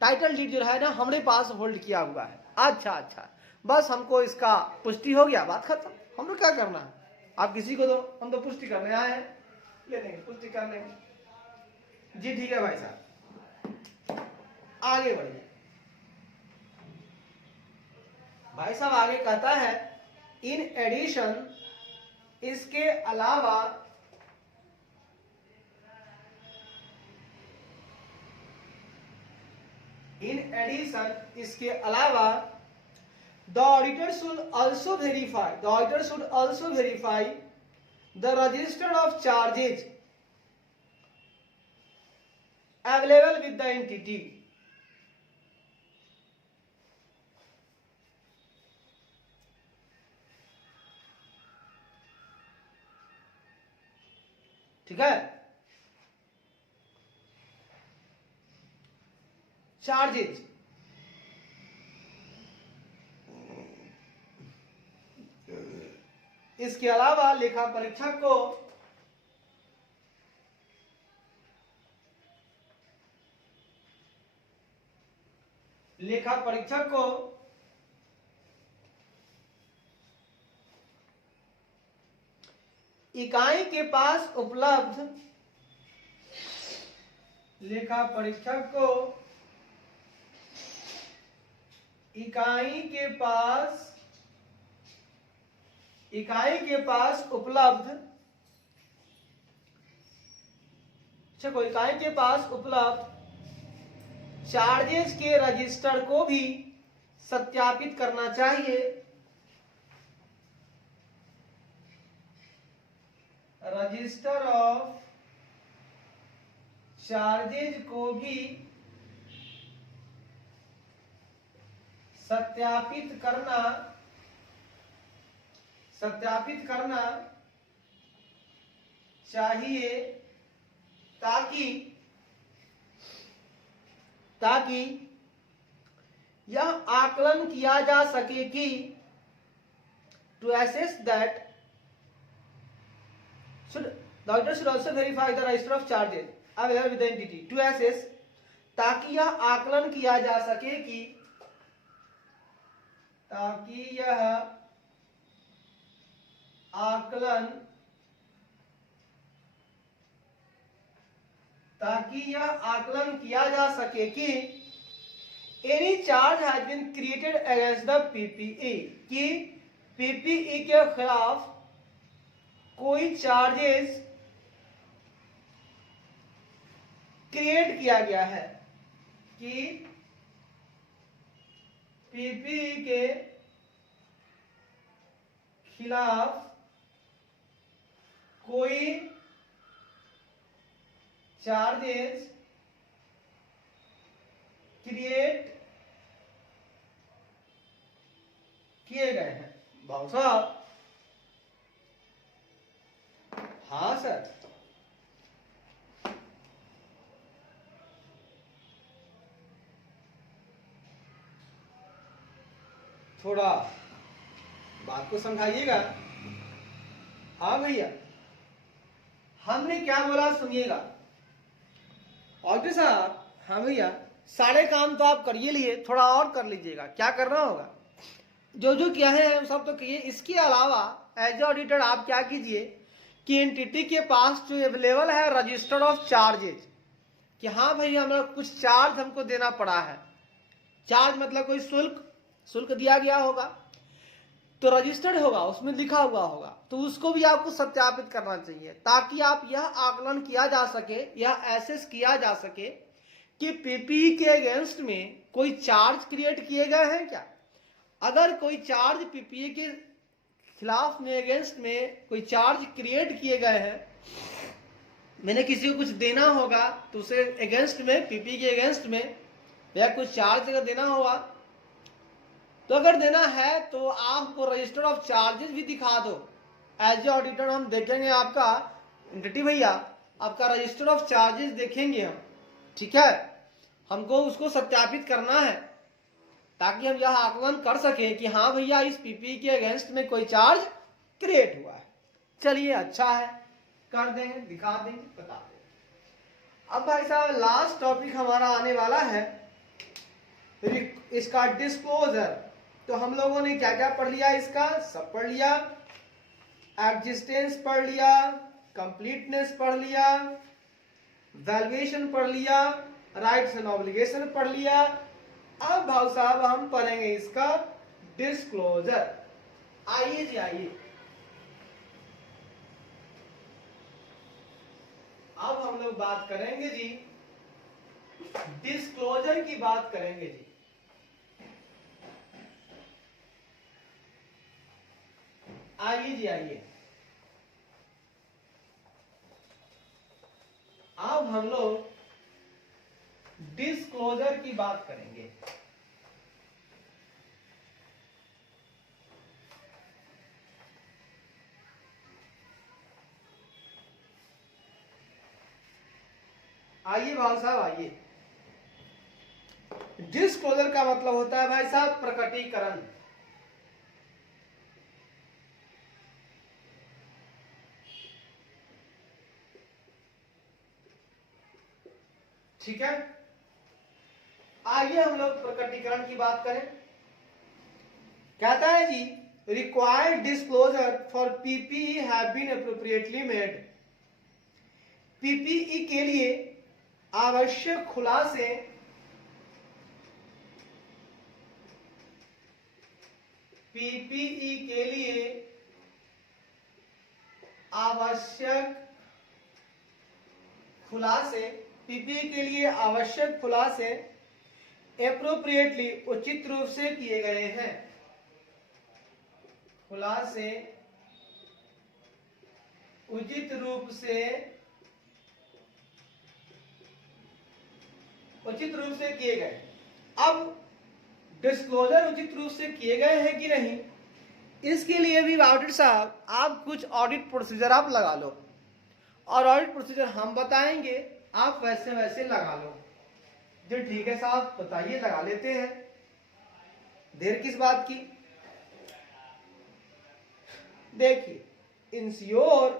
टाइटल डीड जो है ना हमारे पास होल्ड किया हुआ है। अच्छा, बस हमको इसका पुष्टि हो गया, बात खत्म। हम लोग क्या करना है, आप किसी को दो, हम तो पुष्टि करने आए हैं, ले लेंगे पुष्टि कर लेंगे। जी ठीक है भाई साहब, आगे बढ़िए। भाई साहब आगे कहता है, इन एडिशन, इसके अलावा इसके अलावा the auditor should also verify the register of charges available with the entity। ठीक है, चार्जेज, इसके अलावा लेखा परीक्षक को इकाई के पास उपलब्ध चार्जेस के रजिस्टर को भी सत्यापित करना चाहिए। रजिस्टर ऑफ चार्जेज को भी सत्यापित करना चाहिए ताकि यह आकलन किया जा सके कि to assess that the auditor should also verify the register of charges available with the entity to assess ताकि यह आकलन किया जा सके कि any charge has been created against the PPE कि PPE के खिलाफ कोई चार्जेस क्रिएट किया गया है कि PPE के खिलाफ कोई चार्जेस क्रिएट किए गए हैं। भाव साहब, हाँ सर, थोड़ा बात को समझाइएगा। हाँ भैया, हमने क्या बोला सुनिएगा। ऑडिटर साहब, हाँ भैया, सारे काम तो आप करिए लिए, थोड़ा और कर लीजिएगा। क्या करना होगा, जो जो किया है सब तो किए। इसके अलावा एज ऑडिटर आप क्या कीजिए कि एंटिटी के पास जो अवेलेबल है रजिस्टर ऑफ चार्जेज, कि हाँ भैया हमारा कुछ चार्ज हमको देना पड़ा है। चार्ज मतलब कोई शुल्क दिया गया होगा, तो रजिस्टर्ड होगा, उसमें लिखा हुआ होगा, तो उसको भी आपको सत्यापित करना चाहिए ताकि आप यह आकलन किया जा सके, यह एसेस किया जा सके कि पीपीई के अगेंस्ट में कोई चार्ज क्रिएट किए गए हैं क्या। अगर कोई चार्ज पीपीई के खिलाफ में अगेंस्ट में कोई चार्ज क्रिएट किए गए हैं, मैंने किसी को कुछ देना होगा तो उसे अगेंस्ट में, पीपीई के अगेंस्ट में या कुछ चार्ज अगर देना होगा, तो अगर देना है तो आपको रजिस्टर ऑफ चार्जेस भी दिखा दो। एज ए ऑडिटर हम देखेंगे आपका एंटिटी भैया, आपका रजिस्टर ऑफ चार्जेस देखेंगे हम, ठीक है। हमको उसको सत्यापित करना है ताकि हम यह आकलन कर सके कि हाँ भैया इस पीपी के अगेंस्ट में कोई चार्ज क्रिएट हुआ है। चलिए अच्छा है, कर देंगे, दिखा देंगे, बता देंगे। अब भाई साहब लास्ट टॉपिक हमारा आने वाला है इसका डिस्क्लोजर। तो हम लोगों ने क्या क्या पढ़ लिया, इसका सब पढ़ लिया। एग्जिस्टेंस पढ़ लिया, कंप्लीटनेस पढ़ लिया, वैल्यूएशन पढ़ लिया, राइट्स एंड ऑब्लिगेशन पढ़ लिया। अब भाई साहब हम पढ़ेंगे इसका डिस्क्लोजर। आइए जी आइए, अब हम लोग बात करेंगे जी डिस्क्लोजर की बात करेंगे जी। आइए जी आइए, अब हम लोग डिस्क्लोजर की बात करेंगे। आइए भाई साहब आइए। डिस्क्लोजर का मतलब होता है भाई साहब प्रकटीकरण। ठीक है, आइए हम लोग प्रकटीकरण की बात करें। कहता है जी required disclosure for PPE have been appropriately made. PPE के लिए आवश्यक खुलासे पीपीई के लिए आवश्यक खुलासे पीपीई के लिए आवश्यक खुलासे एप्रोप्रिएटली उचित रूप से किए गए हैं। खुलासे उचित रूप से किए गए। अब डिस्क्लोजर उचित रूप से किए गए हैं कि नहीं, इसके लिए भी ऑडिटर साहब आप कुछ ऑडिट प्रोसीजर आप लगा लो, और ऑडिट प्रोसीजर हम बताएंगे, आप वैसे वैसे लगा लो। जी ठीक है साहब, बताइए, लगा लेते हैं, देर किस बात की। देखिए, इंश्योर,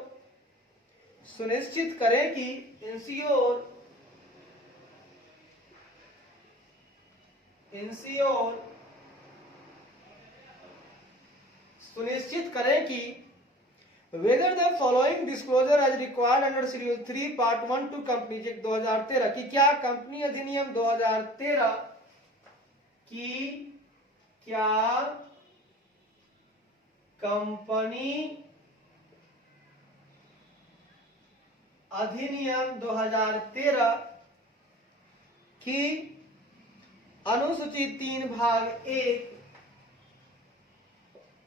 सुनिश्चित करें कि, इंश्योर सुनिश्चित करें कि whether the following disclosure as required under Schedule 3 Part 1 to Companies Act 2013 कि क्या कंपनी अधिनियम 2013 की, क्या कंपनी अधिनियम 2013 की अनुसूची 3 भाग 1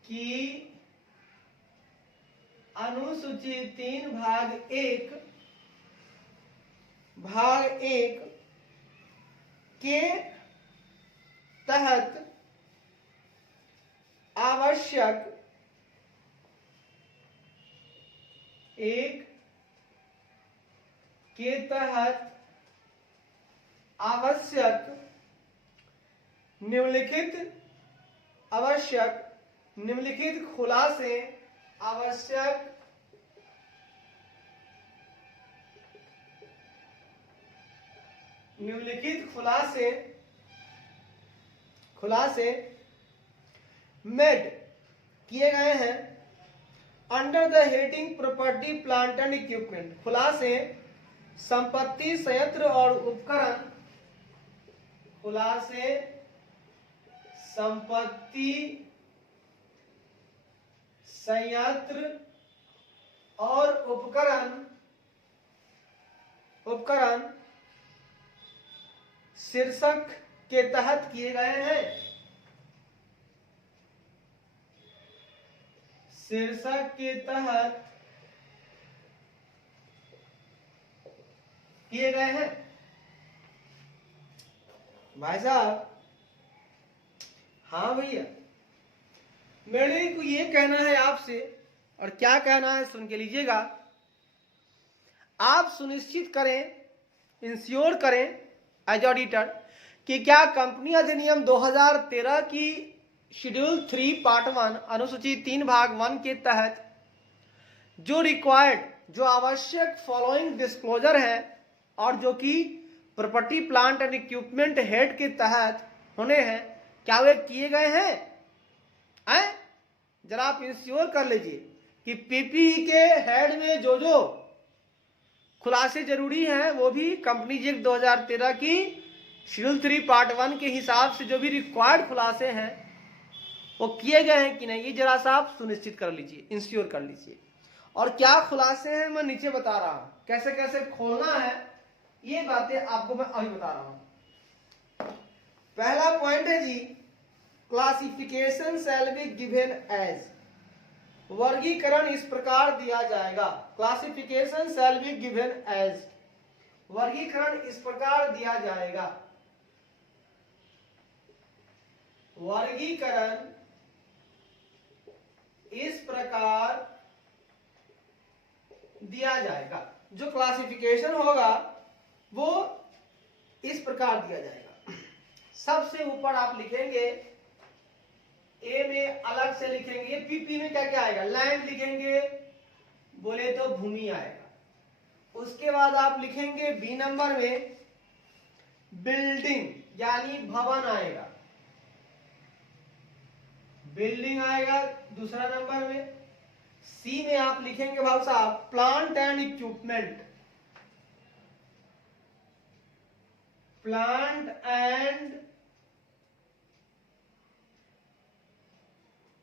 की, अनुसूची 3 भाग 1 के तहत आवश्यक निम्नलिखित खुलासे, मेड किए गए हैं under the heading property plant and equipment. खुलासे संपत्ति, संयंत्र और उपकरण, संपत्ति, संयंत्र और उपकरण शीर्षक के तहत किए गए हैं, शीर्षक के तहत किए गए हैं। भाई साहब, हाँ भैया, मेरे को ये कहना है आपसे, और क्या कहना है सुन के लीजिएगा। आप सुनिश्चित करें, इंश्योर करें एज ऑडिटर कि क्या कंपनी अधिनियम 2013 की शेड्यूल 3 पार्ट 1 अनुसूची 3 भाग 1 के तहत जो रिक्वायर्ड, जो आवश्यक फॉलोइंग डिस्क्लोजर है, और जो कि property plant and equipment head के तहत होने हैं, क्या वे किए गए हैं? जरा आप इंश्योर कर लीजिए कि पीपीई के हेड में जो जो खुलासे जरूरी हैं वो भी कंपनी एक्ट 2013 की शेड्यूल 3 पार्ट 1 के हिसाब से जो भी रिक्वायर्ड खुलासे हैं वो किए गए हैं कि नहीं, ये जरा सा आप सुनिश्चित कर लीजिए, इंश्योर कर लीजिए। और क्या खुलासे हैं मैं नीचे बता रहा हूं, कैसे कैसे खोलना है ये बातें आपको मैं अभी बता रहा हूं। पहला पॉइंट है जी, classification shall be given as, वर्गीकरण इस प्रकार दिया जाएगा। Classification shall be given as, वर्गीकरण इस प्रकार दिया जाएगा। वर्गीकरण इस प्रकार दिया जाएगा। जो क्लासिफिकेशन होगा वो इस प्रकार दिया जाएगा। सबसे ऊपर आप लिखेंगे, ए में अलग से लिखेंगे, पीपी में क्या क्या आएगा, लैंड लिखेंगे, बोले तो भूमि आएगा। उसके बाद आप लिखेंगे बी नंबर में बिल्डिंग यानी भवन आएगा, बिल्डिंग आएगा दूसरा नंबर में। सी में आप लिखेंगे भाई साहब plant and equipment, plant and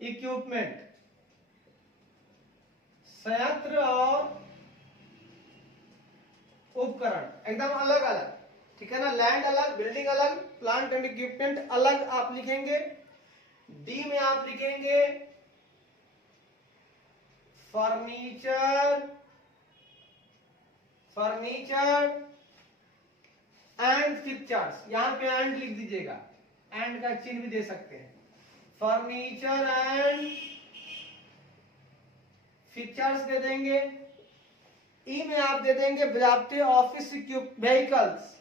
equipment, संयंत्र और उपकरण एकदम अलग अलग, ठीक है ना। लैंड अलग, बिल्डिंग अलग, प्लांट एंड इक्विपमेंट अलग आप लिखेंगे। डी में आप लिखेंगे फर्नीचर, फर्नीचर एंड फिक्चर्स, यहां पे एंड लिख दीजिएगा, एंड का चिन्ह भी दे सकते हैं। फर्नीचर एंड फिक्चर्स दे देंगे। ई में आप दे देंगे बजाते ऑफिस व्हीकल्स।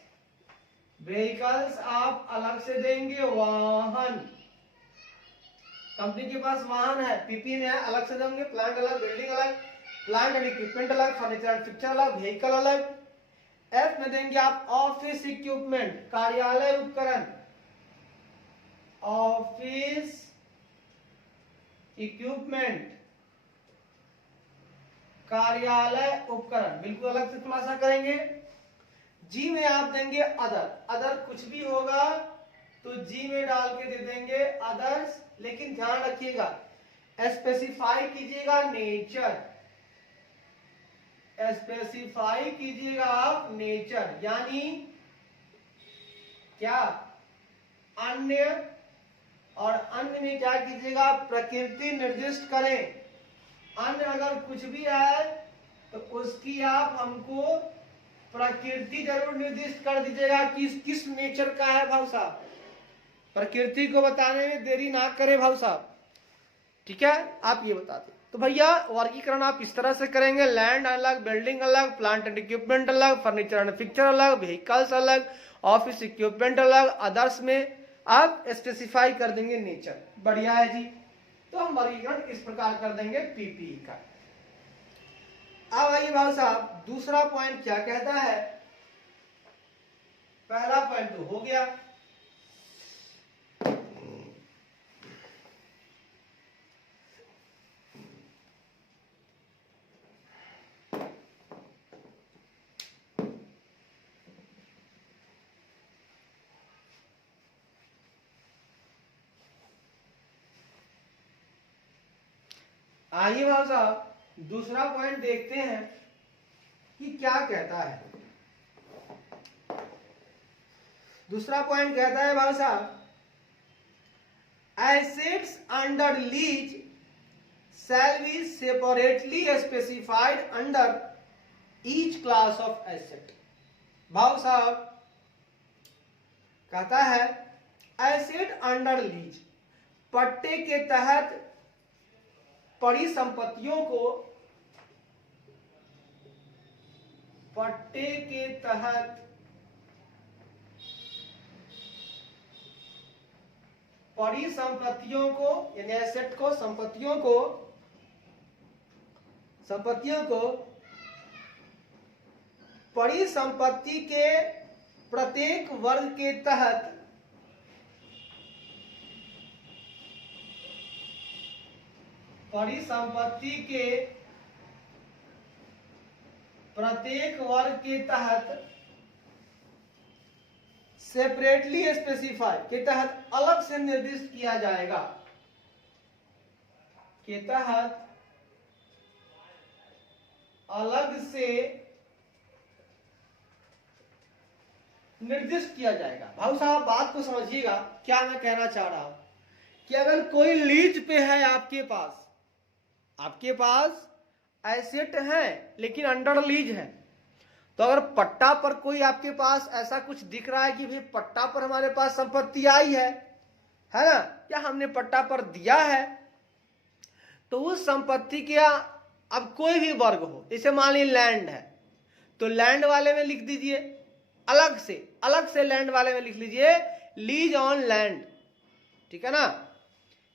व्हीकल्स आप अलग से देंगे। वाहन, कंपनी के पास वाहन है, पीपी में है, अलग से देंगे। प्लांट अलग, बिल्डिंग अलग, प्लांट एंड इक्विपमेंट अलग, फर्नीचर एंड फिक्चर अलग, व्हीकल अलग। एफ में देंगे आप ऑफिस इक्विपमेंट, कार्यालय उपकरण, ऑफिस इक्विपमेंट, कार्यालय उपकरण, बिल्कुल अलग से खुलासा करेंगे। जी में आप देंगे अदर। अदर कुछ भी होगा तो जी में डाल के दे देंगे अदर्स, लेकिन ध्यान रखिएगा स्पेसिफाई कीजिएगा नेचर, स्पेसिफाई कीजिएगा आप नेचर, यानी क्या अन्य, और अन्य में क्या कीजिएगा प्रकृति निर्दिष्ट करें। अन्य अगर कुछ भी है तो उसकी आप हमको प्रकृति जरूर निर्दिष्ट कर दीजिएगा कि किस नेचर का है भाव साहब। प्रकृति को बताने में देरी ना करें भाव साहब, ठीक है, आप ये बता दें। तो भैया वर्गीकरण आप इस तरह से करेंगे, लैंड अलग, बिल्डिंग अलग, प्लांट एंड इक्विपमेंट अलग, फर्नीचर एंड फिक्चर अलग, व्हीकल्स अलग, ऑफिस इक्विपमेंट अलग, अदर्स में आप स्पेसिफाई कर देंगे नेचर। बढ़िया है जी। तो हम वर्गीकरण इस प्रकार कर देंगे पीपीई का। अब आइए भाव साहब दूसरा पॉइंट क्या कहता है। पहला पॉइंट तो हो गया, आइए भाव साहब दूसरा पॉइंट देखते हैं कि क्या कहता है। दूसरा पॉइंट कहता है भाव साहब assets under lease shall be separately specified under each class of asset. भाव साहब कहता है एसेट अंडर लीज, पट्टे के तहत परिसंपत्तियों को, पट्टे के तहत परिसंपत्तियों को, यानी एसेट को, संपत्तियों को परिसंपत्ति के प्रत्येक वर्ग के तहत परिसंपत्ति के प्रत्येक वर्ग के तहत सेपरेटली स्पेसिफाई, के तहत अलग से निर्दिष्ट किया जाएगा, के तहत अलग से निर्दिष्ट किया जाएगा। भाऊ साहब बात को समझिएगा, क्या मैं कहना चाह रहा हूं कि अगर कोई लीज पे है आपके पास एसेट है लेकिन अंडर लीज है, तो अगर पट्टा पर कोई आपके पास ऐसा कुछ दिख रहा है कि भाई पट्टा पर हमारे पास संपत्ति आई है ना, या हमने पट्टा पर दिया है, तो उस संपत्ति के अब कोई भी वर्ग हो, जैसे मान लीजिए लैंड है तो लैंड वाले में लिख दीजिए अलग से लैंड वाले में लिख लीजिए लीज ऑन लैंड, ठीक है ना।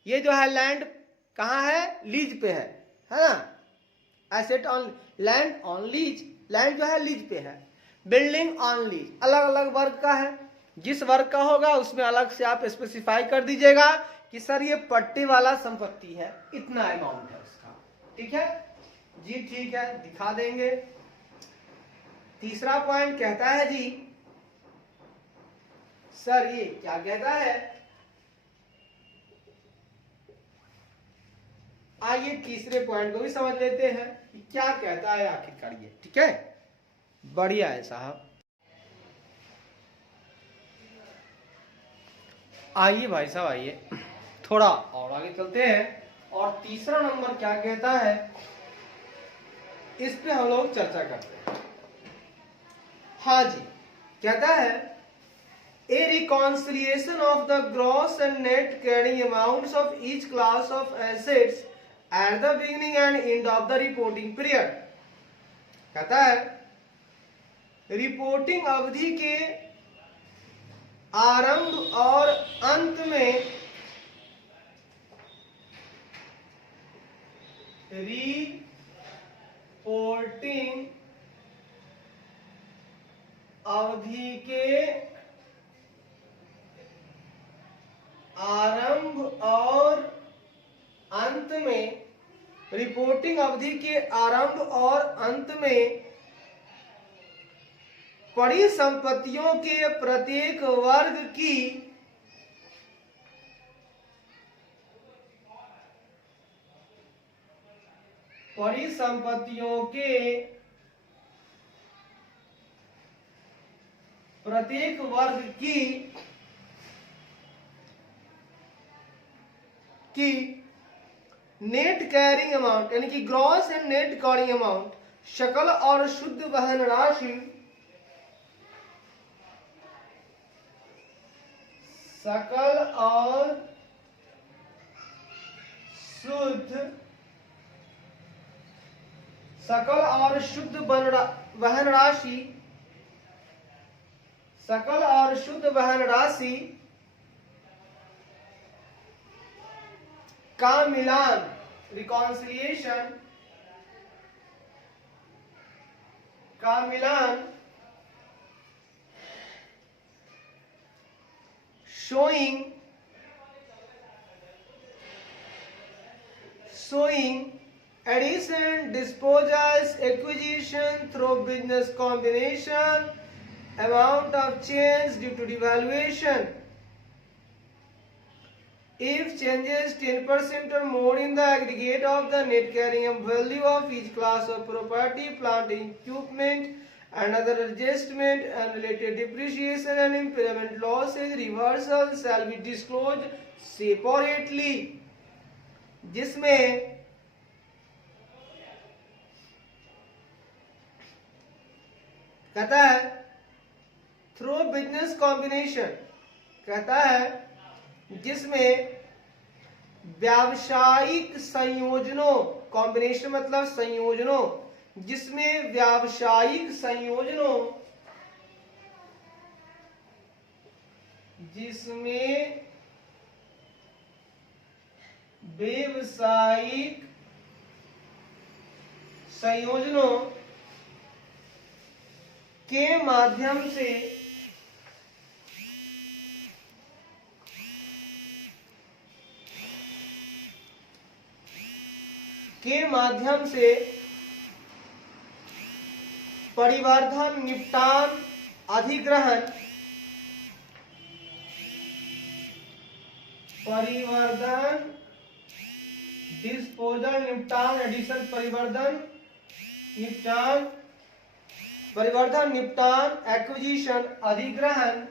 ये जो है लैंड कहाँ है, लीज पे है ना। Asset on land on lease, land जो है लीज पे है। बिल्डिंग ऑन लीज, अलग अलग वर्ग का है, जिस वर्ग का होगा उसमें अलग से आप स्पेसिफाई कर दीजिएगा कि सर ये पट्टे वाला संपत्ति है, इतना अमाउंट है उसका, ठीक है जी, ठीक है, दिखा देंगे। तीसरा पॉइंट कहता है जी सर ये क्या कहता है, आइए तीसरे पॉइंट को भी समझ लेते हैं कि क्या कहता है आखिरकार ये, ठीक है, बढ़िया है साहब। आइए भाई साहब आइए थोड़ा और आगे चलते हैं, और तीसरा नंबर क्या कहता है इस पे हम लोग चर्चा करते हैं। हाँ जी, कहता है A reconciliation of the gross and net carrying amounts of each class of assets at the beginning and end of the reporting period। कहता है रिपोर्टिंग अवधि के आरंभ और अंत में रिपोर्टिंग अवधि के आरंभ और अंत में रिपोर्टिंग अवधि के आरंभ और अंत में परिसंपत्तियों के प्रत्येक वर्ग की परिसंपत्तियों के प्रत्येक वर्ग की नेट कैरिंग अमाउंट यानी कि gross and net carrying amount सकल और शुद्ध वहन राशि सकल और शुद्ध वहन राशि सकल और शुद्ध वहन राशि का मिलान रिकॉन्सिलिएशन का मिलान showing addition, disposals, acquisition through business combination, amount of change due to devaluation. If changes 10% or more in the aggregate of the net carrying value of each class of property, plant, equipment, and other adjustment and related depreciation and impairment losses, reversal shall be disclosed separately, जिसमें कहता है through business combination, कहता है जिसमें व्यावसायिक संयोजनों, combination मतलब संयोजनों, जिसमें व्यावसायिक संयोजनों के माध्यम से परिवर्धन, निपटान, अधिग्रहण, परिवर्धन, डिस्पोजल, निपटान, एडिशन, परिवर्धन, निपटान, एक्विजिशन, अधिग्रहण,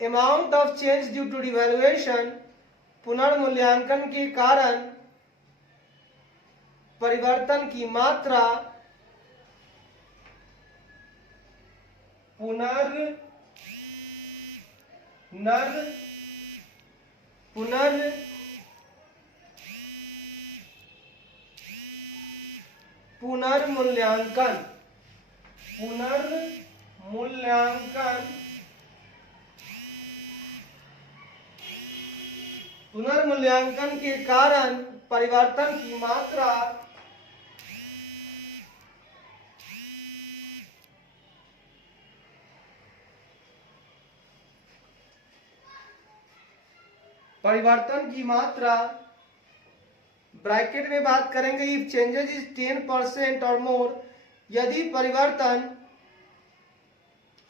amount of change due to devaluation, पुनर्मूल्यांकन के कारण परिवर्तन की मात्रा, पुनर्मूल्यांकन के कारण परिवर्तन की मात्रा ब्रैकेट में बात करेंगे इफ चेंजेस इज 10% और मोर, यदि परिवर्तन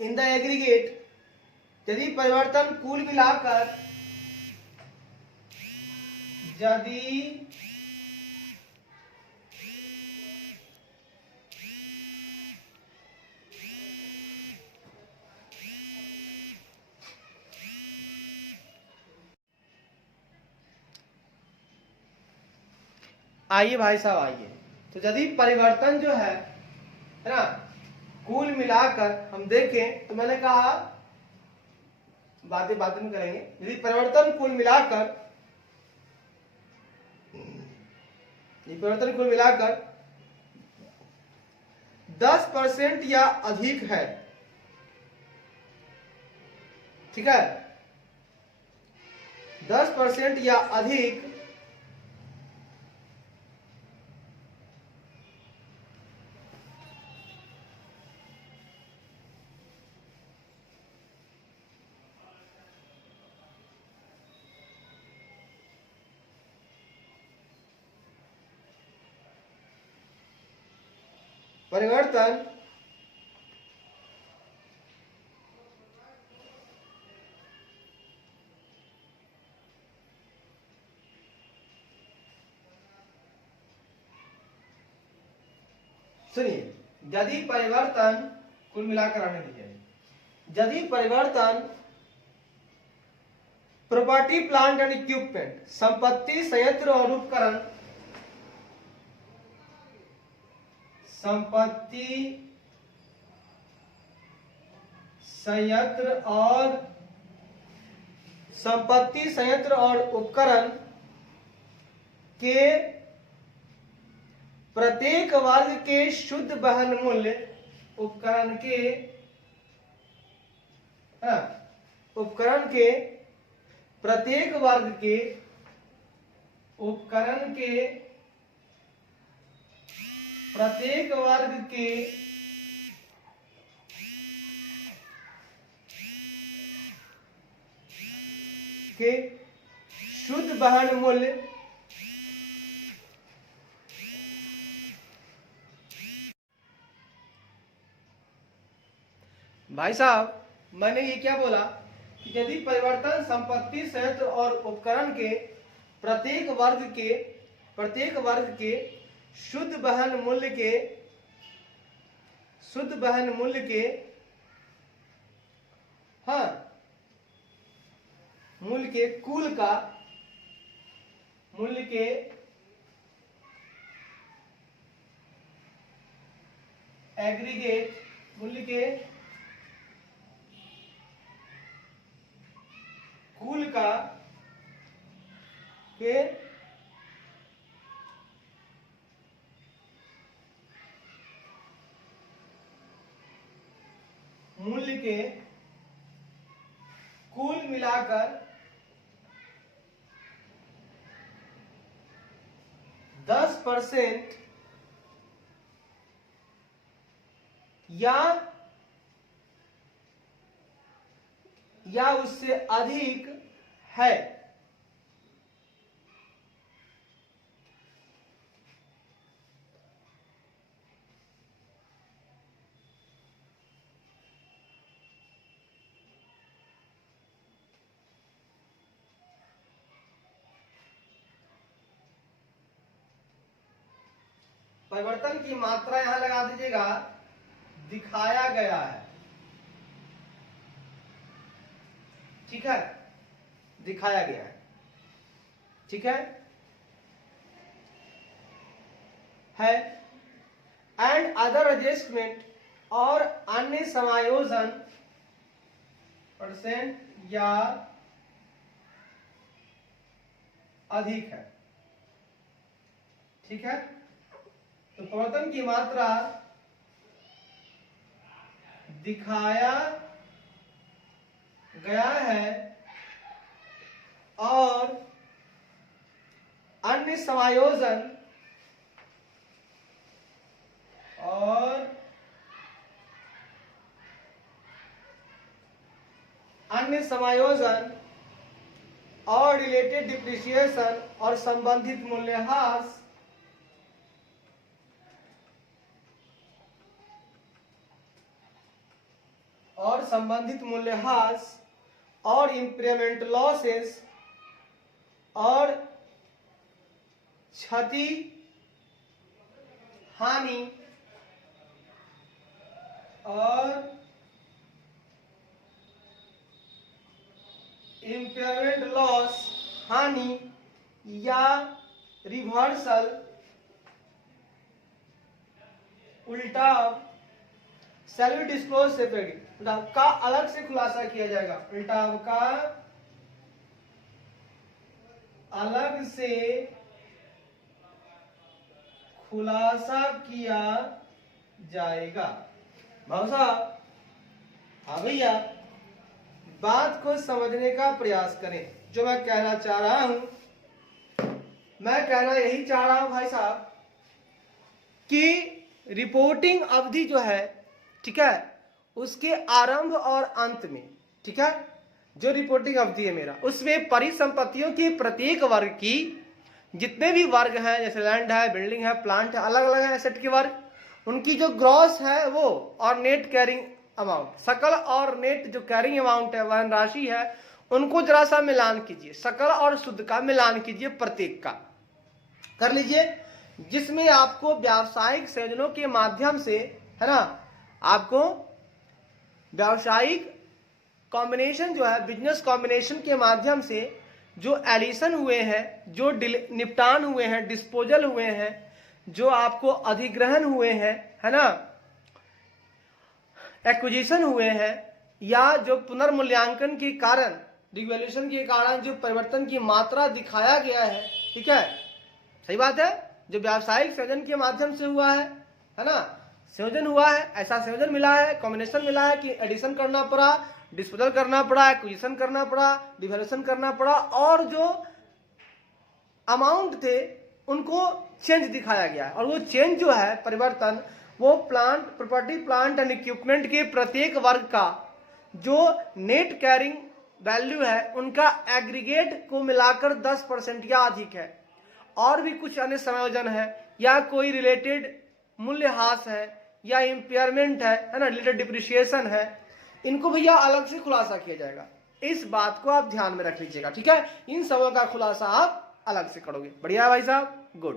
इन द एग्रीगेट, यदि परिवर्तन कुल मिलाकर, यदि आइए भाई साहब आइए, तो यदि परिवर्तन जो है ना, कुल मिलाकर हम देखें तो मैंने कहा बातें बातें में करेंगे। यदि परिवर्तन कुल मिलाकर, ये परिवर्तन कुल मिलाकर 10% या अधिक है, ठीक है, 10% या अधिक परिवर्तन सुनिए, यदि परिवर्तन कुल मिलाकर आने दीजिए, यदि परिवर्तन प्रॉपर्टी प्लांट एंड इक्विपमेंट, संपत्ति संयंत्र और उपकरण, संपत्ति संयंत्र और उपकरण के प्रत्येक वर्ग के शुद्ध वहन मूल्य, उपकरण के प्रत्येक वर्ग के उपकरण के प्रत्येक वर्ग के शुद्ध वहन मूल्य भाई साहब मैंने ये क्या बोला कि यदि परिवर्तन संपत्ति संयंत्र और उपकरण के प्रत्येक वर्ग के शुद्ध वहन मूल्य के हाँ मूल्य के कुल का मूल्य के एग्रीगेट मूल्य के कुल का के मूल्य के कुल मिलाकर 10% या उससे अधिक है, परिवर्तन की मात्रा यहां लगा दीजिएगा, दिखाया गया है, ठीक है, दिखाया गया है, ठीक है एंड अदर एडजस्टमेंट और अन्य समायोजन % या अधिक है, ठीक है। तो परिवर्तन की मात्रा दिखाया गया है और अन्य समायोजन और रिलेटेड डिप्रिसिएशन और संबंधित मूल्यह्रास और इंप्रेमेंट लॉसेस और क्षति हानि और इम्पेयरमेंट लॉस हानि या रिवर्सल उल्टा शैल बी डिस्क्लोज सेपरेटली, का अलग से खुलासा किया जाएगा। उल्टा का अलग से खुलासा किया जाएगा। भाव साहब, हाँ भैया, बात को समझने का प्रयास करें। जो मैं कहना चाह रहा हूं, मैं कहना यही चाह रहा हूं भाई साहब कि रिपोर्टिंग अवधि जो है, ठीक है, उसके आरंभ और अंत में, ठीक है, जो रिपोर्टिंग अवधि है मेरा, उसमें परिसंपत्तियों के प्रत्येक वर्ग की, जितने भी वर्ग हैं, जैसे लैंड है, बिल्डिंग है, प्लांट है, अलग अलग है एसेट के वर्ग, उनकी जो ग्रॉस है वो और नेट कैरिंग अमाउंट, सकल और नेट जो कैरिंग अमाउंट है, वहन राशि है, उनको जरा सा मिलान कीजिए, सकल और शुद्ध का मिलान कीजिए, प्रत्येक का कर लीजिए, जिसमें आपको व्यावसायिक संयोजनों के माध्यम से, है ना, आपको व्यावसायिक कॉम्बिनेशन जो है, बिजनेस कॉम्बिनेशन के माध्यम से जो एडिशन हुए हैं, जो निपटान हुए हैं, डिस्पोजल हुए हैं, जो आपको अधिग्रहण हुए हैं, है ना, एक्विजिशन हुए हैं, या जो पुनर्मूल्यांकन के कारण, डिवैल्यूएशन के कारण जो परिवर्तन की मात्रा दिखाया गया है, ठीक है, सही बात है, जो व्यावसायिक संयोजन के माध्यम से हुआ है ना, संयोजन हुआ है, ऐसा संयोजन मिला है, कॉम्बिनेशन मिला है कि एडिशन करना पड़ा, डिस्पोजल करना पड़ा, एक्विजिशन करना पड़ा, डिवैल्यूएशन करना पड़ा, और जो अमाउंट थे उनको चेंज दिखाया गया है। और वो चेंज जो है, परिवर्तन, वो plant, property, plant and equipment के प्रत्येक वर्ग का जो नेट कैरिंग वैल्यू है, उनका एग्रीगेट को मिलाकर 10% या अधिक है, और भी कुछ अन्य संयोजन है, या कोई रिलेटेड मूल्यह्रास है, या इम्पेयरमेंट है ना, रिलेटेड डिप्रिसिएशन है, इनको भैया अलग से खुलासा किया जाएगा। इस बात को आप ध्यान में रख लीजिएगा, ठीक है, इन सबों का खुलासा आप अलग से करोगे। बढ़िया भाई साहब, गुड।